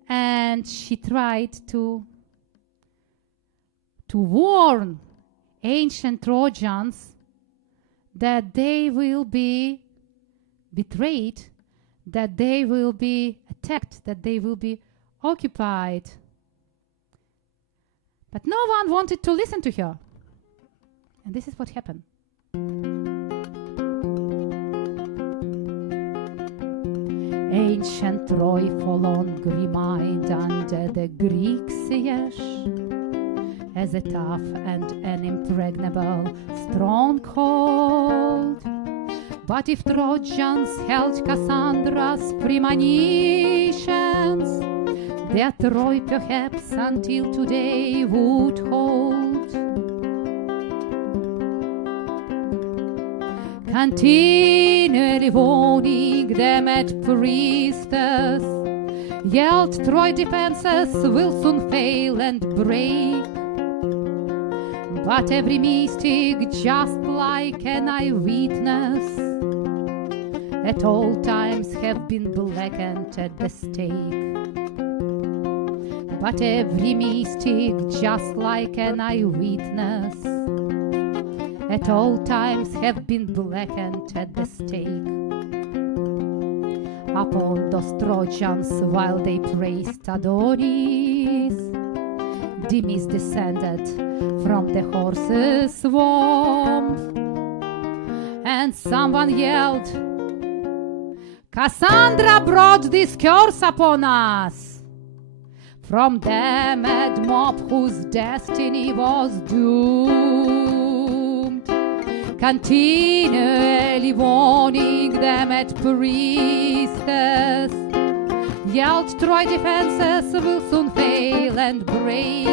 and she tried to warn ancient Trojans that they will be betrayed, that they will be attacked, that they will be occupied. But no one wanted to listen to her. And this is what happened. Ancient Troy forlorn remained under the Greek siege as a tough and an impregnable stronghold. But if Trojans held Cassandra's premonitions, their Troy perhaps until today would hold. Continually warning them at priestess, yelled Troy defenses will soon fail and break. But every mystic, just like an eyewitness, at all times have been blackened at the stake. But every mystic, just like an eyewitness, at all times have been blackened at the stake. Upon those Trojans, while they praised Adonis, Demis descended from the horse's swarm, and someone yelled, Cassandra brought this curse upon us, from the mad mob whose destiny was doomed. Continually warning them at priestess, yelled Troy defenses will soon fail and break.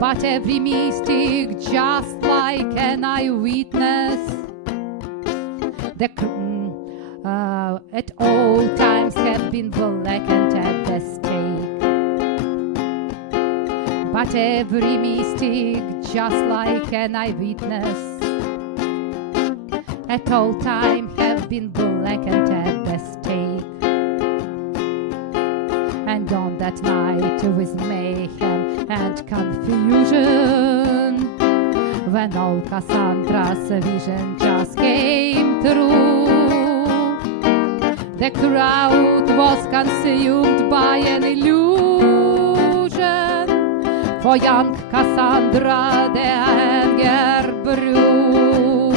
But every mystic, just like an eyewitness, at all times have been blackened at the stake. But every mystic, just like an eyewitness, at all times have been blackened at the stake. And on that night, with mayhem and confusion, when all Cassandra's vision just came true, the crowd was consumed by an illusion. For young Cassandra the anger brew,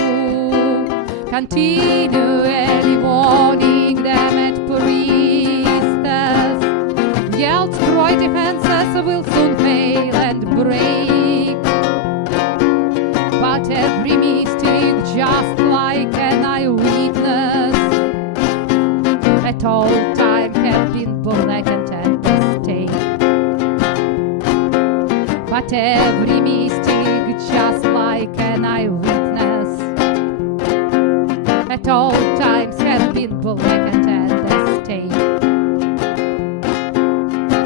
continually warning them at priestess, yelled Troy defenses will soon fail and break. But every mystic, just like an eyewitness, at all time have been blackened at the stake. But every mystic, just like an eyewitness, at all times have been blackened at the stake.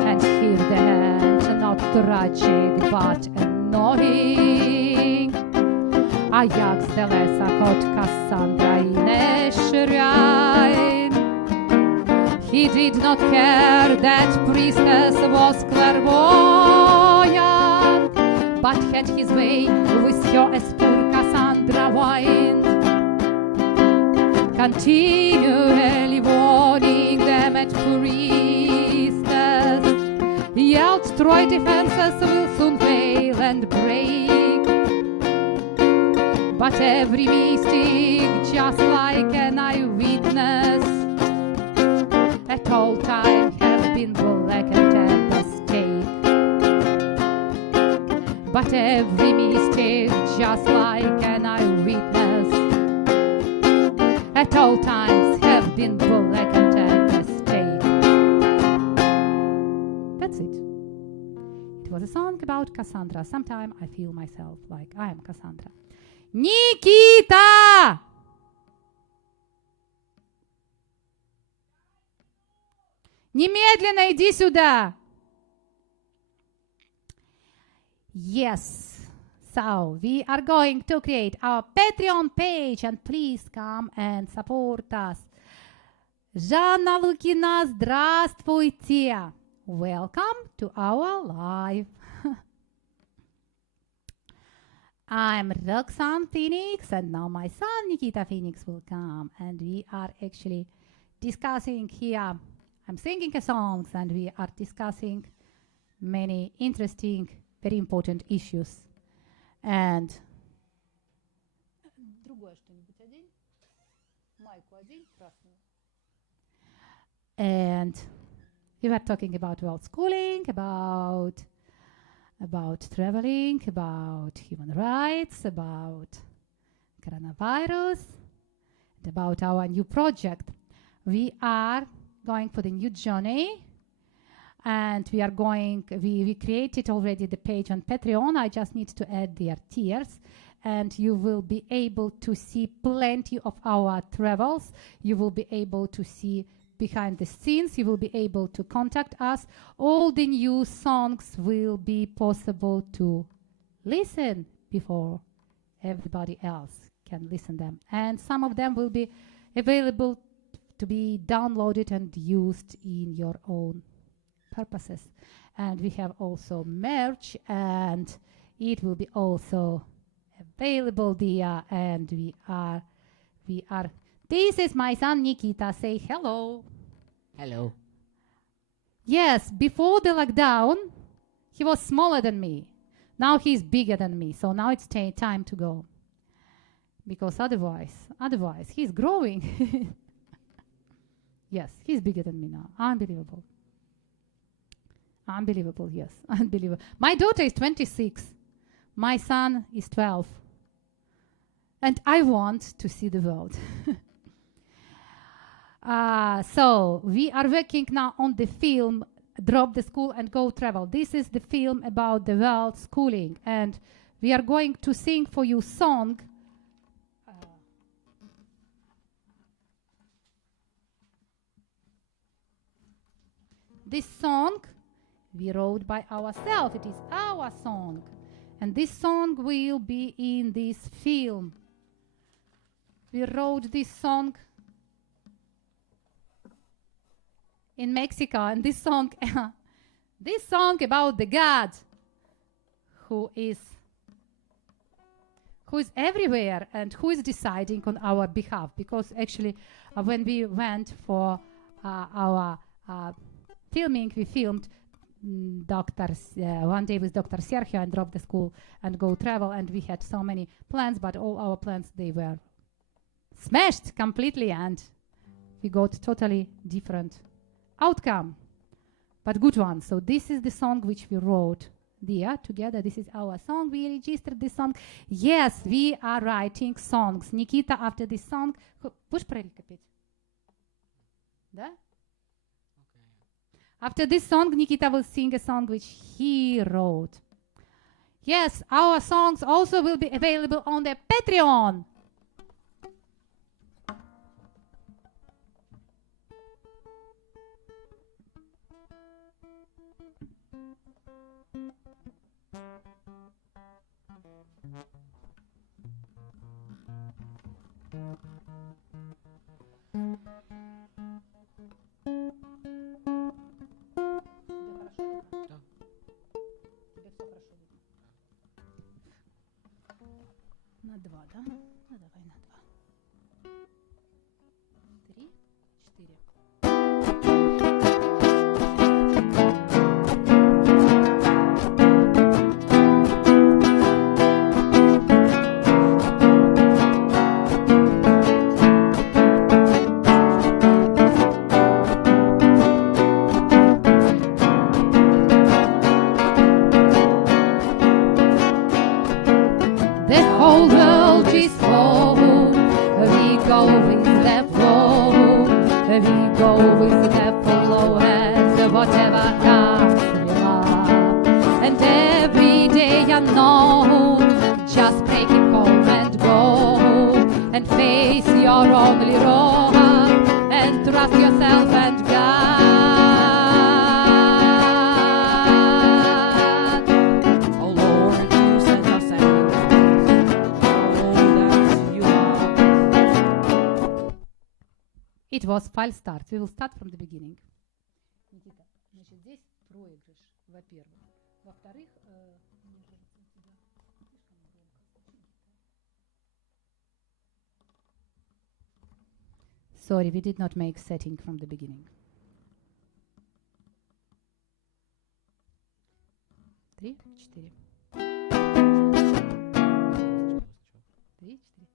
And here the end, not tragic but annoying, Ajax Delesa caught Cassandra in a shrine. He did not care that priestess was clairvoyant, but had his way with her as poor Cassandra whined. Continually warning them at priestess, yelled Troy defenses will soon fail and break. But every mystic, just like an eyewitness, at all time have been blackened at the stake. But every mystic, just like an eyewitness, at all times have been blackened at the stake. That's it. It was a song about Cassandra. Sometimes I feel myself like I am Cassandra. Nikita! Немедленно иди сюда! Yes. So we are going to create our Patreon page, and please come and support us. Жанна Лукина, здравствуйте. Welcome to our live. I'm Roxanne Phoenix, and now my son Nikita Phoenix will come, and we are actually discussing here. I'm singing a song, and we are discussing many interesting, very important issues. And we were talking about world schooling, about traveling, about human rights, about coronavirus, and about our new project. We are going for the new journey, and we created already the page on Patreon. I just need to add their tiers, and you will be able to see plenty of our travels. You will be able to see behind the scenes. You will be able to contact us. All the new songs will be possible to listen before everybody else can listen them. And some of them will be available to be downloaded and used in your own purposes. And we have also merch, and it will be also available there. And we are this is my son Nikita. Say hello. Hello. Yes, before the lockdown, he was smaller than me. Now he's bigger than me. So now it's time to go. Because otherwise, he's growing. Yes, he's bigger than me now. Unbelievable. Unbelievable, yes. Unbelievable. My daughter is 26. My son is 12. And I want to see the world. So we are working now on the film Drop the School and Go Travel. This is the film about the world schooling, and we are going to sing for you song. This song we wrote by ourselves. It is our song, and this song will be in this film. We wrote this song in Mexico, and this song about the God who is everywhere and who is deciding on our behalf. Because actually when we went for our filming, we filmed one day with Dr. Sergio and Drop the School and Go Travel, and we had so many plans, but all our plans, they were smashed completely, and we got totally different outcome, but good one. So this is the song which we wrote there together. This is our song. We registered this song. Yes, we are writing songs. Nikita, after this song, будешь прорика петь? Да? After this song, Nikita will sing a song which he wrote. Yes, our songs also will be available on the Patreon. На два, да? Ну, давай на два. 3, 4. The whole world is full. We go with the flow. We go with the flow, and whatever comes we love. And every day unknown, just break it home and go, and face your only road, and trust yourself and God. Oh Lord, It was false start. We will start from the beginning. Никита, значит, здесь проигрыш, во-первых. Во-вторых, sorry, we did not make setting from the beginning. 3, 4. 3, 4.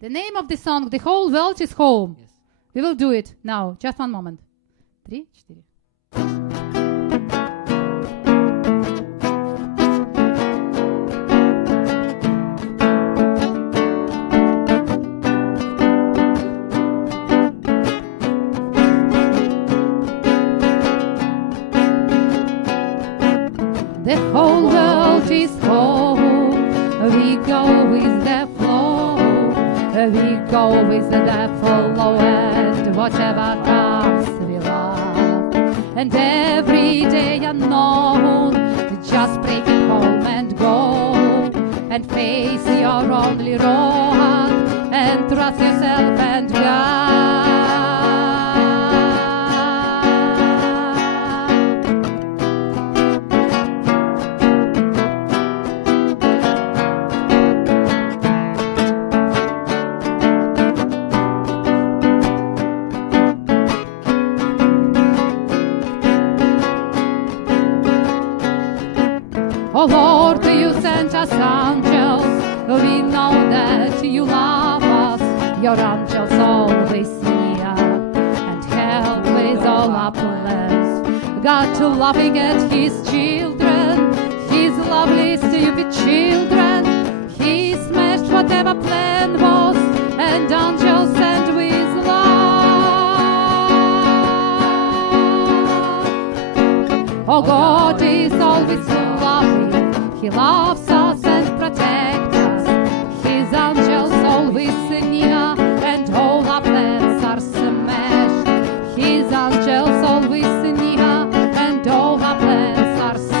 The name of the song, The Whole World is Home. Yes. We will do it now. Just one moment. 3, 4. The whole world is home. We go with the flow. We go with the flow, and whatever comes we love. And every day unknown, just break it home and go. And face your only road, and trust yourself and God. Oh Lord, you sent us angels. We know that you love us. Your angels always near and help with all our plans. God to laughing at his children, his lovely stupid children. He smashed whatever plan was, and angels sent with love. Oh, God is always so loving. He loves us and protects us. His angels always near, and all our plans are smashed. His angels always near, and all our plans are smashed.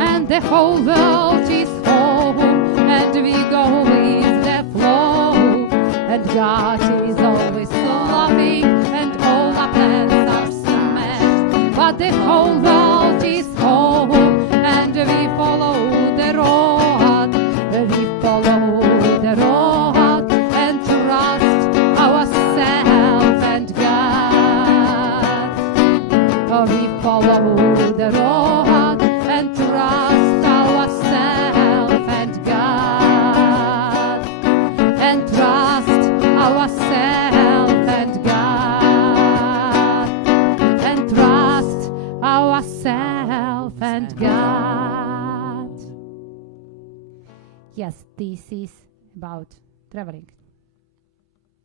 And the whole world is home, and we go with the flow. And God is always so loving, and all our plans are smashed. But the whole world is home, and we follow the road. We follow the road, and trust ourselves and God. We follow the road, and trust ourselves and God. And trust ourselves and God. And trust ourselves and God. Yes, this is about traveling.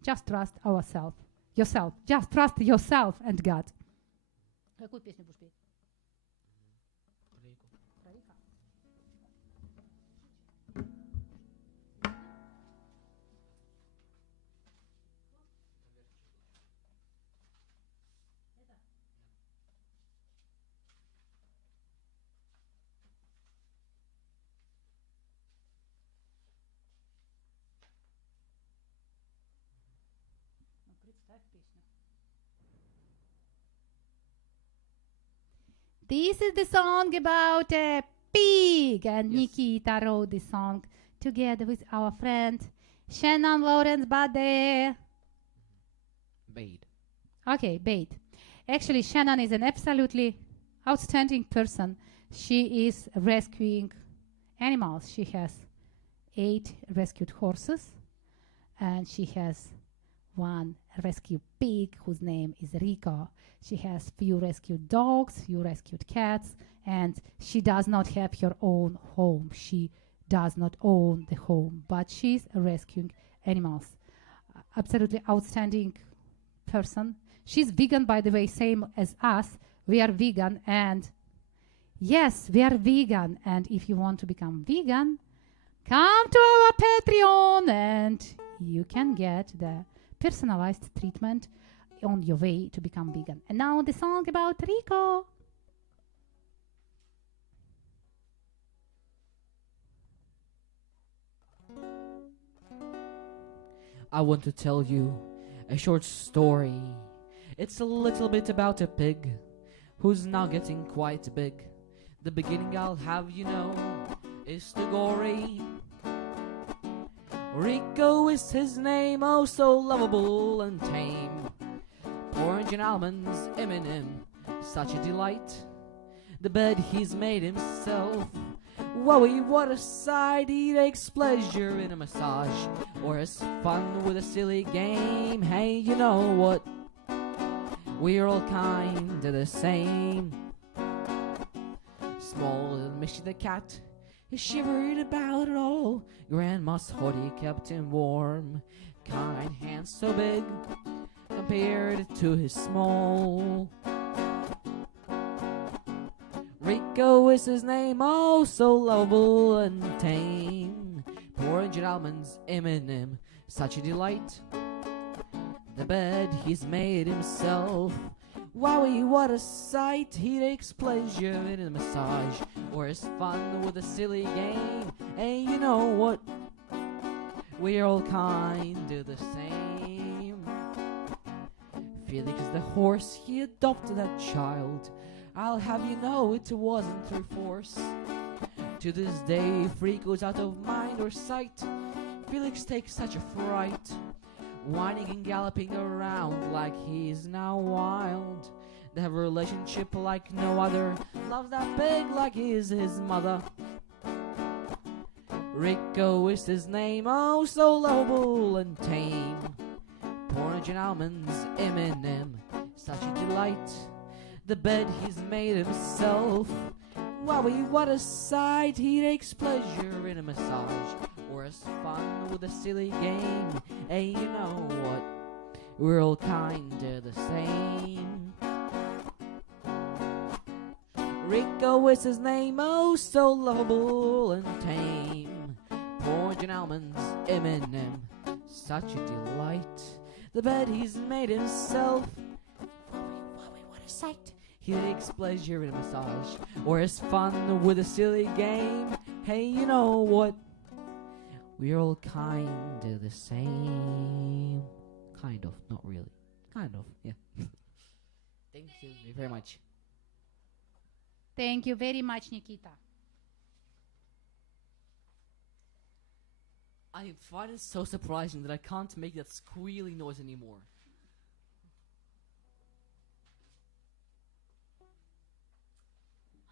Just trust ourselves, yourself. Just trust yourself and God. Какую песню будешь петь? This is the song about a pig, and Yes. Nikita wrote this song together with our friend Shannon Lawrence Bade. Bade. Okay, Bade. Actually, Shannon is an absolutely outstanding person. She is rescuing animals. She has 8 rescued horses, and she has 1 rescued pig whose name is Rico. She has few rescued dogs, few rescued cats, and she does not have her own home. She does not own the home, but she's rescuing animals. Absolutely outstanding person. She's vegan, by the way, same as us. We are vegan, and yes, we are vegan. And if you want to become vegan, come to our Patreon, and you can get the personalized treatment on your way to become vegan. And now the song about Rico. I want to tell you a short story. It's a little bit about a pig who's now getting quite big. The beginning, I'll have you know, is too gory. Rico is his name, oh so lovable and tame. Orange and almonds, M&M, such a delight. The bed he's made himself, wowie, what a sight. He takes pleasure in a massage, or has fun with a silly game. Hey, you know what? We're all kind of the same. Small little Mishy the cat is shivered about it all. Grandma's hoodie kept him warm. Kind hands so big compared to his small. Rico is his name, oh so lovable and tame. Orange and almonds, M&M, such a delight. The bed he's made himself, wowie, what a sight. He takes pleasure in a massage, or has fun with a silly game. And you know what? We're all kind of the same. Felix the horse, he adopted that child. I'll have you know it wasn't through force. To this day, if Rico's out of mind or sight, Felix takes such a fright, whining and galloping around like he's now wild. They have a relationship like no other, loves that pig like he's his mother. Rico is his name, oh so lovable and tame. Orange and almonds, M&M, such a delight. The bed he's made himself, wowie, what a sight. He takes pleasure in a massage, or has fun with a silly game. And you know what? We're all kinda the same. Rico is his name, oh so lovable and tame. Orange and almonds, M&M, such a delight. The bed he's made himself, wowie, what a sight. He takes pleasure in a massage, or has fun with a silly game. Hey, you know what? We're all kinda the same. Kind of, not really. Kind of, yeah. Thank you very much. Thank you very much, Nikita. I find it so surprising that I can't make that squealy noise anymore.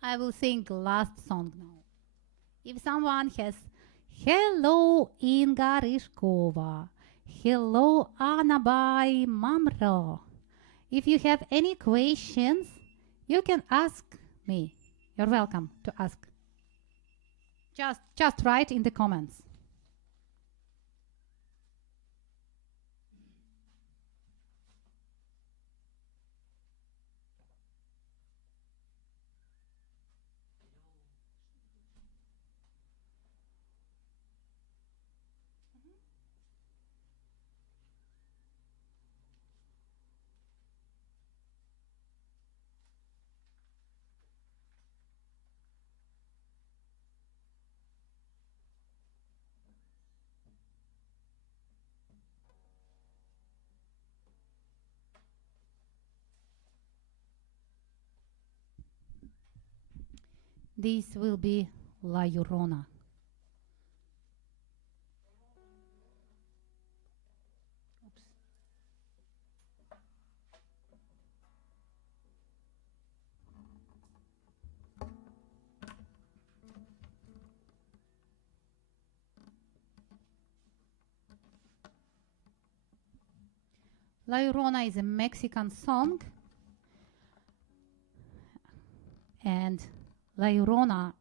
I will sing last song now. If someone has hello Inga Ryshkova, hello Anna by Mamro. If you have any questions, you can ask me. You're welcome to ask. Just write in the comments. This will be La Llorona. La Llorona is a Mexican song, and La Llorona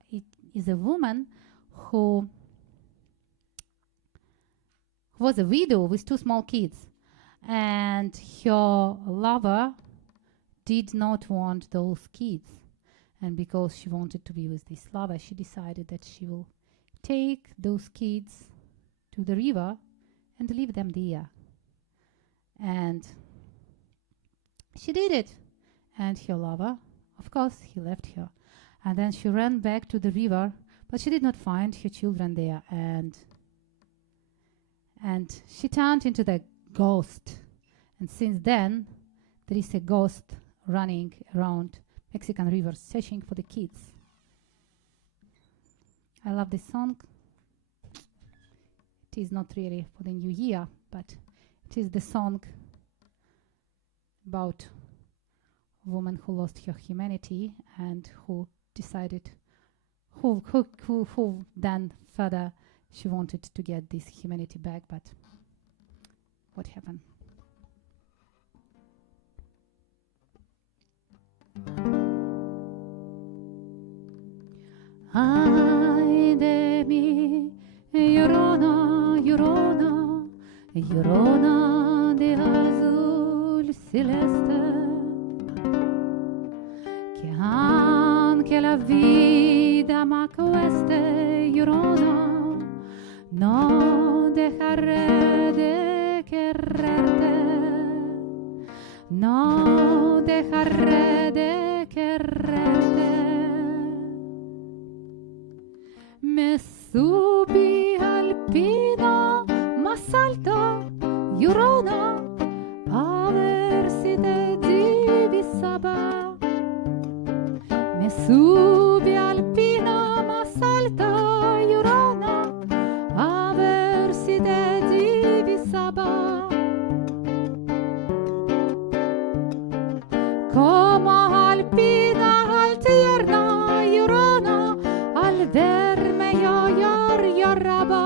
is a woman who was a widow with two small kids, And her lover did not want those kids. And because she wanted to be with this lover, she decided that she will take those kids to the river and leave them there. And she did it. And her lover, of course, he left her. And then she ran back to the river, but she did not find her children there. And she turned into the ghost. And since then, there is a ghost running around Mexican rivers searching for the kids. I love this song. It is not really for the new year, but it is the song about a woman who lost her humanity and who decided, who then further she wanted to get this humanity back, but what happened? Ay de mí, llorona, llorona, llorona de azul celeste, que aunque la vida me cueste, llorona, no dejaré de quererte, no dejaré de quererte. Me subí al pino más alto, llorona, a ver si te divisaba. Me subí al pino más alto, llorona, a ver si te divisaba. Como al pino al tierno, llorona, al verme yo lloraba.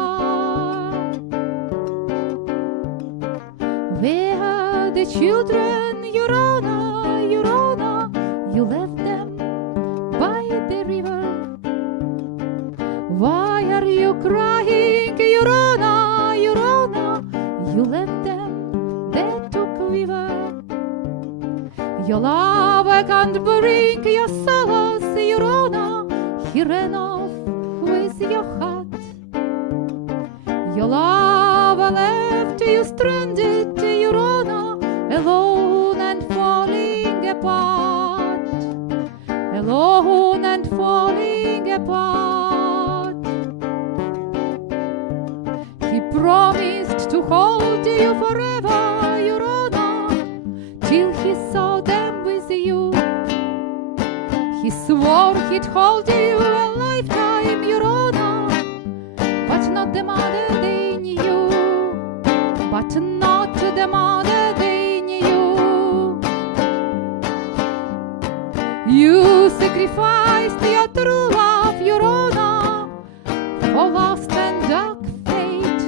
Where the children, llorona, llorona, you left them by the river. Why are you crying, llorona, llorona, you left them, they took river. Your love I can't bring your sorrows, llorona, he ran off with your heart. Your love left you stranded, llorona, alone and falling apart, alone and falling apart. He promised to hold you forever, llorona, till he saw them with you. He swore he'd hold you a lifetime, llorona, but not the mother they knew, but not the mother they knew. You sacrificed your true love, llorona, for lost and dark fate.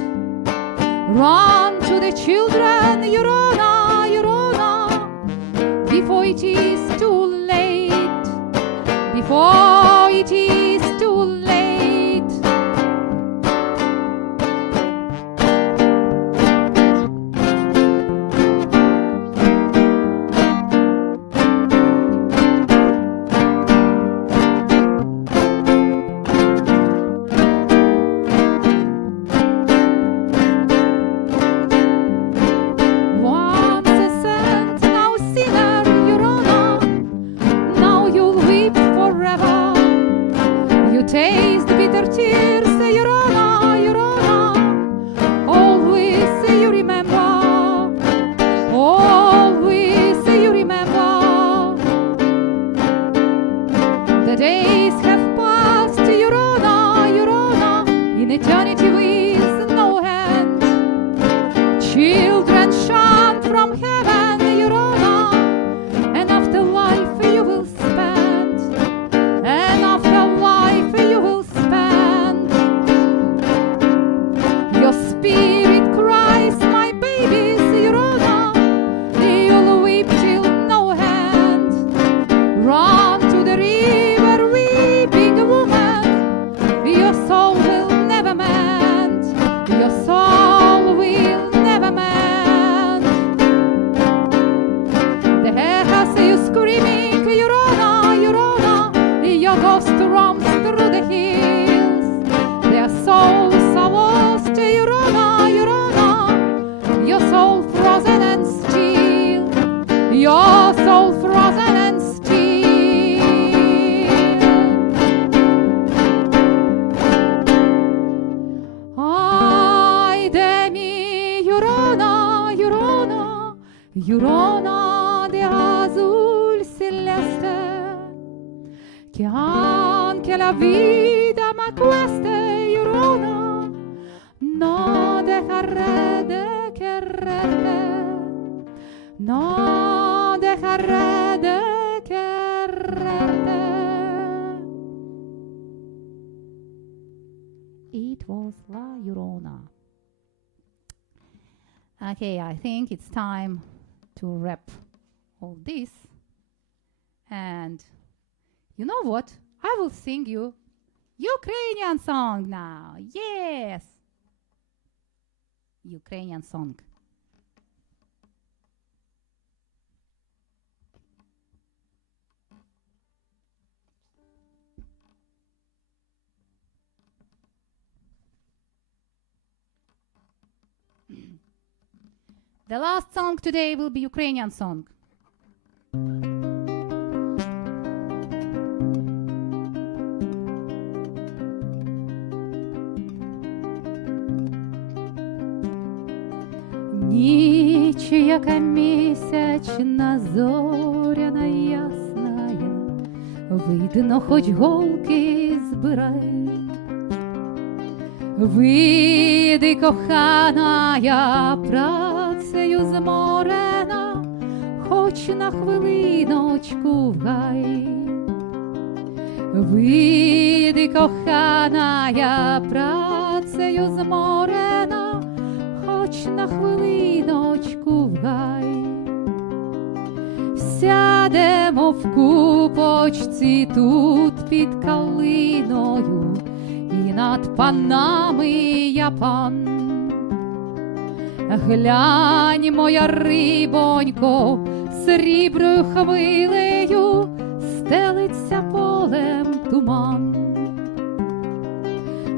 Run to the children, llorona, llorona, before it is too late, before it is too late. Once a saint, now sinner, llorona, now you'll weep forever. You taste bitter tears, llorona, llorona, always you remember, always you remember. The days have passed, llorona, llorona, in eternity with no end. Children shunned from heaven, llorona, and after life you will spend, and after life you will spend. Your spirit cries, my babies, llorona, you'll weep till no end. Run to the river with che anche la vita ma questa è Irona, no dejaré de quererte, no dejaré de quererte. It was La Llorona. Okay, I think it's time to wrap all this. And you know what? I will sing you Ukrainian song now. Yes! Ukrainian song. The last song today will be Ukrainian song. Ніч, яка місячна, зоряна ясная, видно, хоч голки збирай. Вийди, коханая, працею зморена, хоч на хвилиночку в гай. Вийди, коханая, працею зморена, хоч на хвилиночку в гай. Сядемо в купочці тут під калиною, і над панами я пан. Глянь, моя рибонько, сріброю хвилею стелиться полем туман.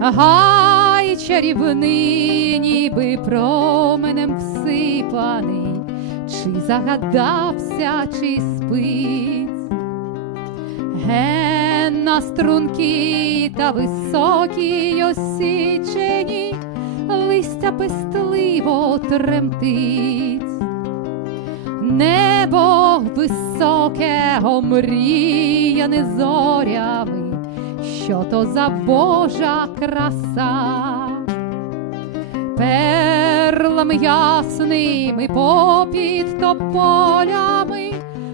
Гай чарівний, ніби променем всипаний, чи загадався, чи спить. Ген на струнки та високій осічені листя пестливо тремтить. Небо високе омріяне зорями, що то за Божа краса. Перлами ясними попід тополями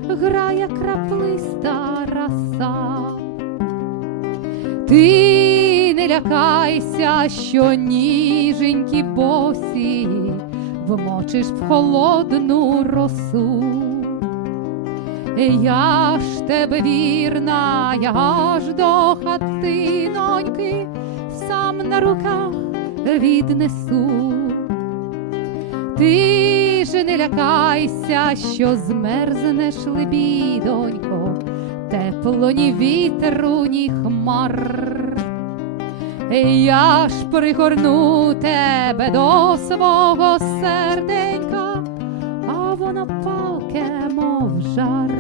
грає краплиста роса. Ти не лякайся, що ніженькі босі вмочиш в холодну росу. Я ж тебе вірна, я аж до хатиноньки сам на руках віднесу. Ти ж не лякайся, що змерзнеш, лебідонько, тепло ні вітру, ні хмар. Я ж пригорну тебе до свого серденька, а воно палке, мов жар.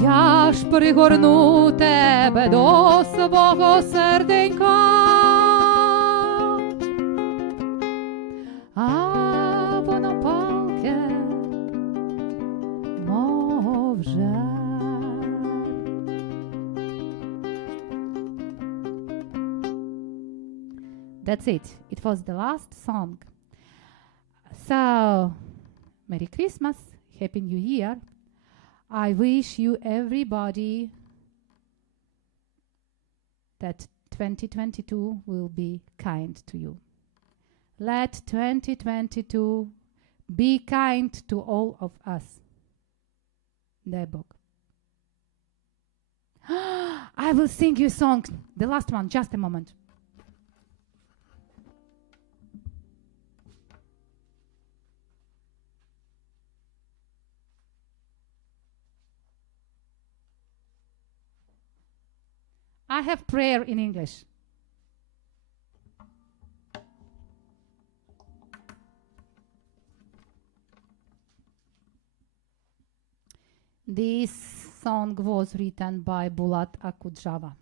Я ж пригорну тебе до свого серденька, а воно палке, мов жар. That's it. It was the last song. So, Merry Christmas, Happy New Year. I wish you everybody that 2022 will be kind to you. Let 2022 be kind to all of us. Дай Бог. I will sing you a song, the last one, just a moment. I have prayer in English. This song was written by Bulat Akudjava.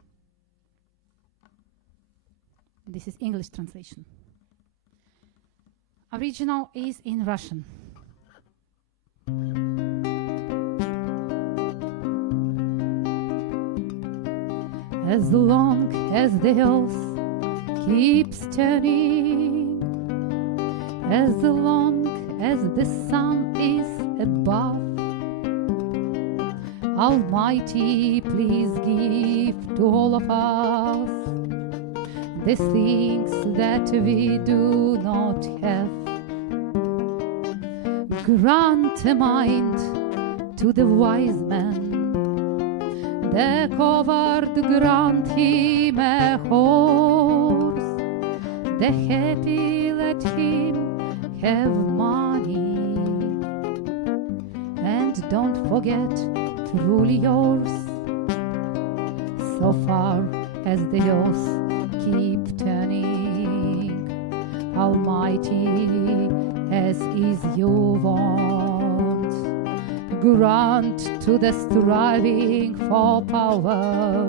This is English translation. Original is in Russian. As long as the earth keeps turning, as long as the sun is above, Almighty, please give to all of us the things that we do not have. Grant a mind to the wise man, the coward grant him a horse, the happy let him have money, and don't forget to rule yours. So far as the earth keep turning, Almighty, as is your want, grant to the striving for power,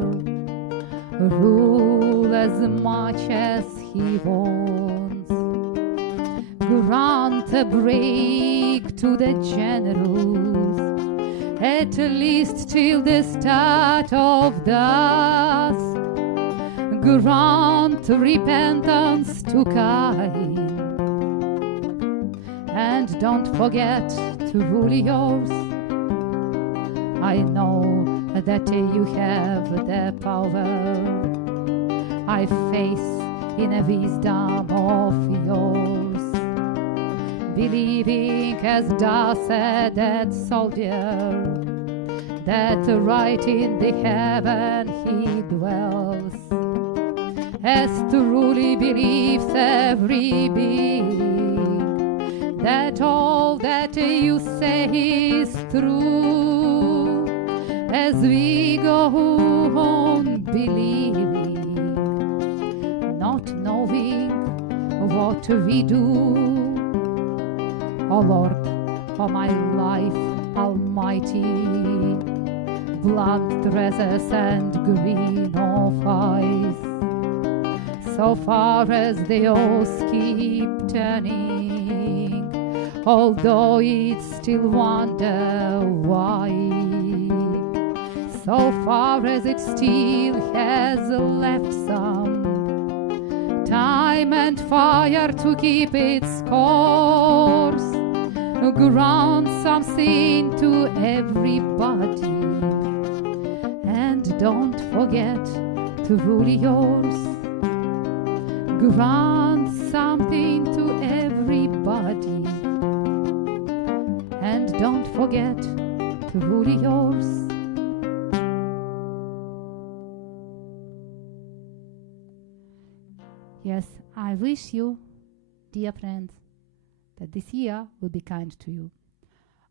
rule as much as he wants. Grant a break to the generous, at least till the start of dusk. Grant repentance to Cain, and don't forget to rule yours. I know that you have the power. I face in a wisdom of yours, believing as does a dead soldier, that right in the heaven he dwells, as truly believes every being that all that you say is true, as we go on believing, not knowing what we do. O Lord, for my life almighty, blunt dresses and green of eyes, so far as the oars keep turning, although it's still wonder why, so far as it still has left some time and fire to keep its course. Grant something to everybody, and don't forget to rule yours. Grant something to everybody, and don't forget to rule yours. Yes, I wish you, dear friends, that this year will be kind to you.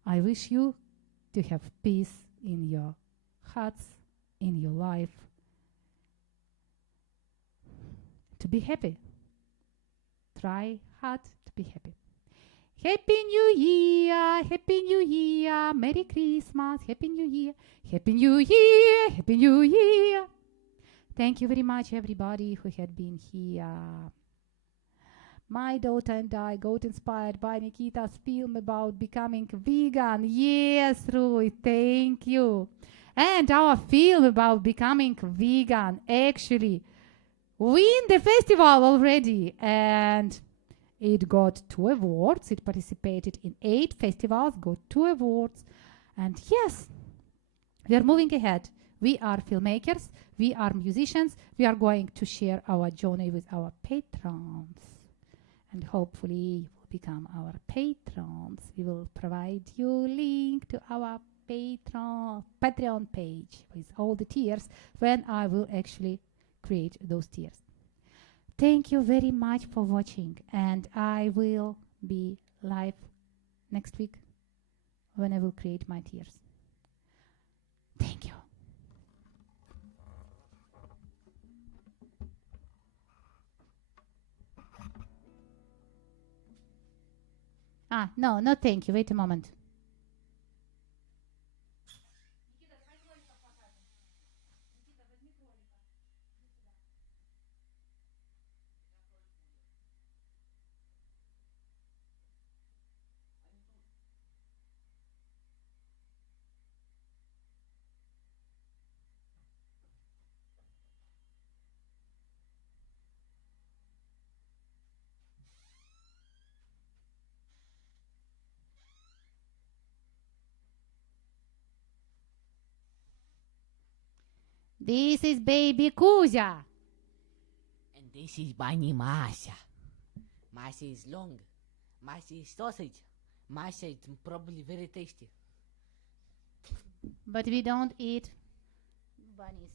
I wish you to have peace in your hearts, in your life, to be happy. Try hard to be happy. Happy New Year! Happy New Year! Merry Christmas! Happy New Year! Happy New Year! Happy New Year! Thank you very much, everybody who had been here. My daughter and I got inspired by Nikita's film about becoming vegan. Yes, Rui, thank you. And our film about becoming vegan actually win the festival already. And it got 2 awards. It participated in 8 festivals, got 2 awards. And yes, we are moving ahead. We are filmmakers, we are musicians, we are going to share our journey with our patrons. And hopefully you will become our patrons. We will provide you link to our Patreon page with all the tiers when I will actually create those tiers. Thank you very much for watching, and I will be live next week when I will create my tiers. Thank you. No, thank you. Wait a moment. This is baby Kuzya. And this is bunny Masha. Masha is long. Masha is sausage. Masha is probably very tasty. But we don't eat bunnies.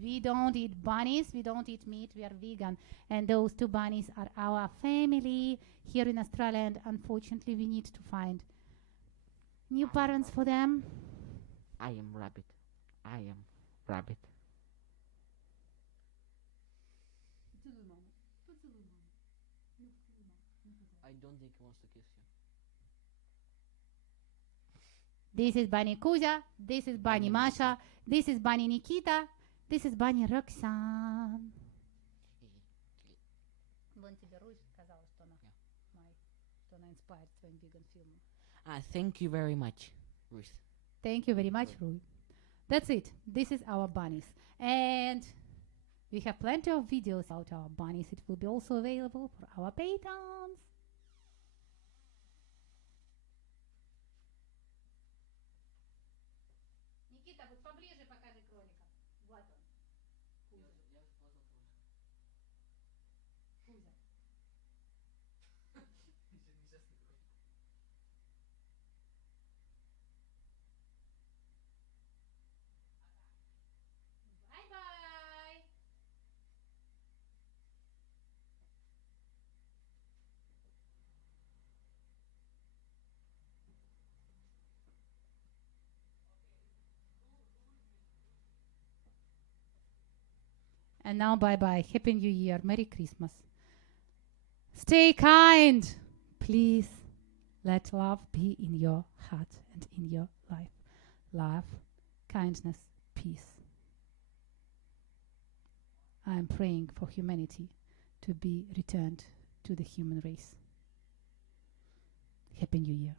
We don't eat bunnies. We don't eat meat. We are vegan. And those two bunnies are our family here in Australia. And unfortunately, we need to find new parents for them. I am rabbit. I am rabbit. I don't think he wants to kiss you. This is Bunny Kuzya. This is Bunny Masha. This is Bunny Nikita. This is Bunny Roxanne. Thank you very much, Ruth. Thank you very much, Rui. That's it. This is our bunnies. And we have plenty of videos about our bunnies. It will be also available for our patrons. Никита, вот поближе покажи кролика. Вот он. Кузя. Кузя. Bye-bye. And now bye-bye. Happy New Year. Merry Christmas. Stay kind. Please let love be in your heart and in your life. Love, kindness, peace. I am praying for humanity to be returned to the human race. Happy New Year.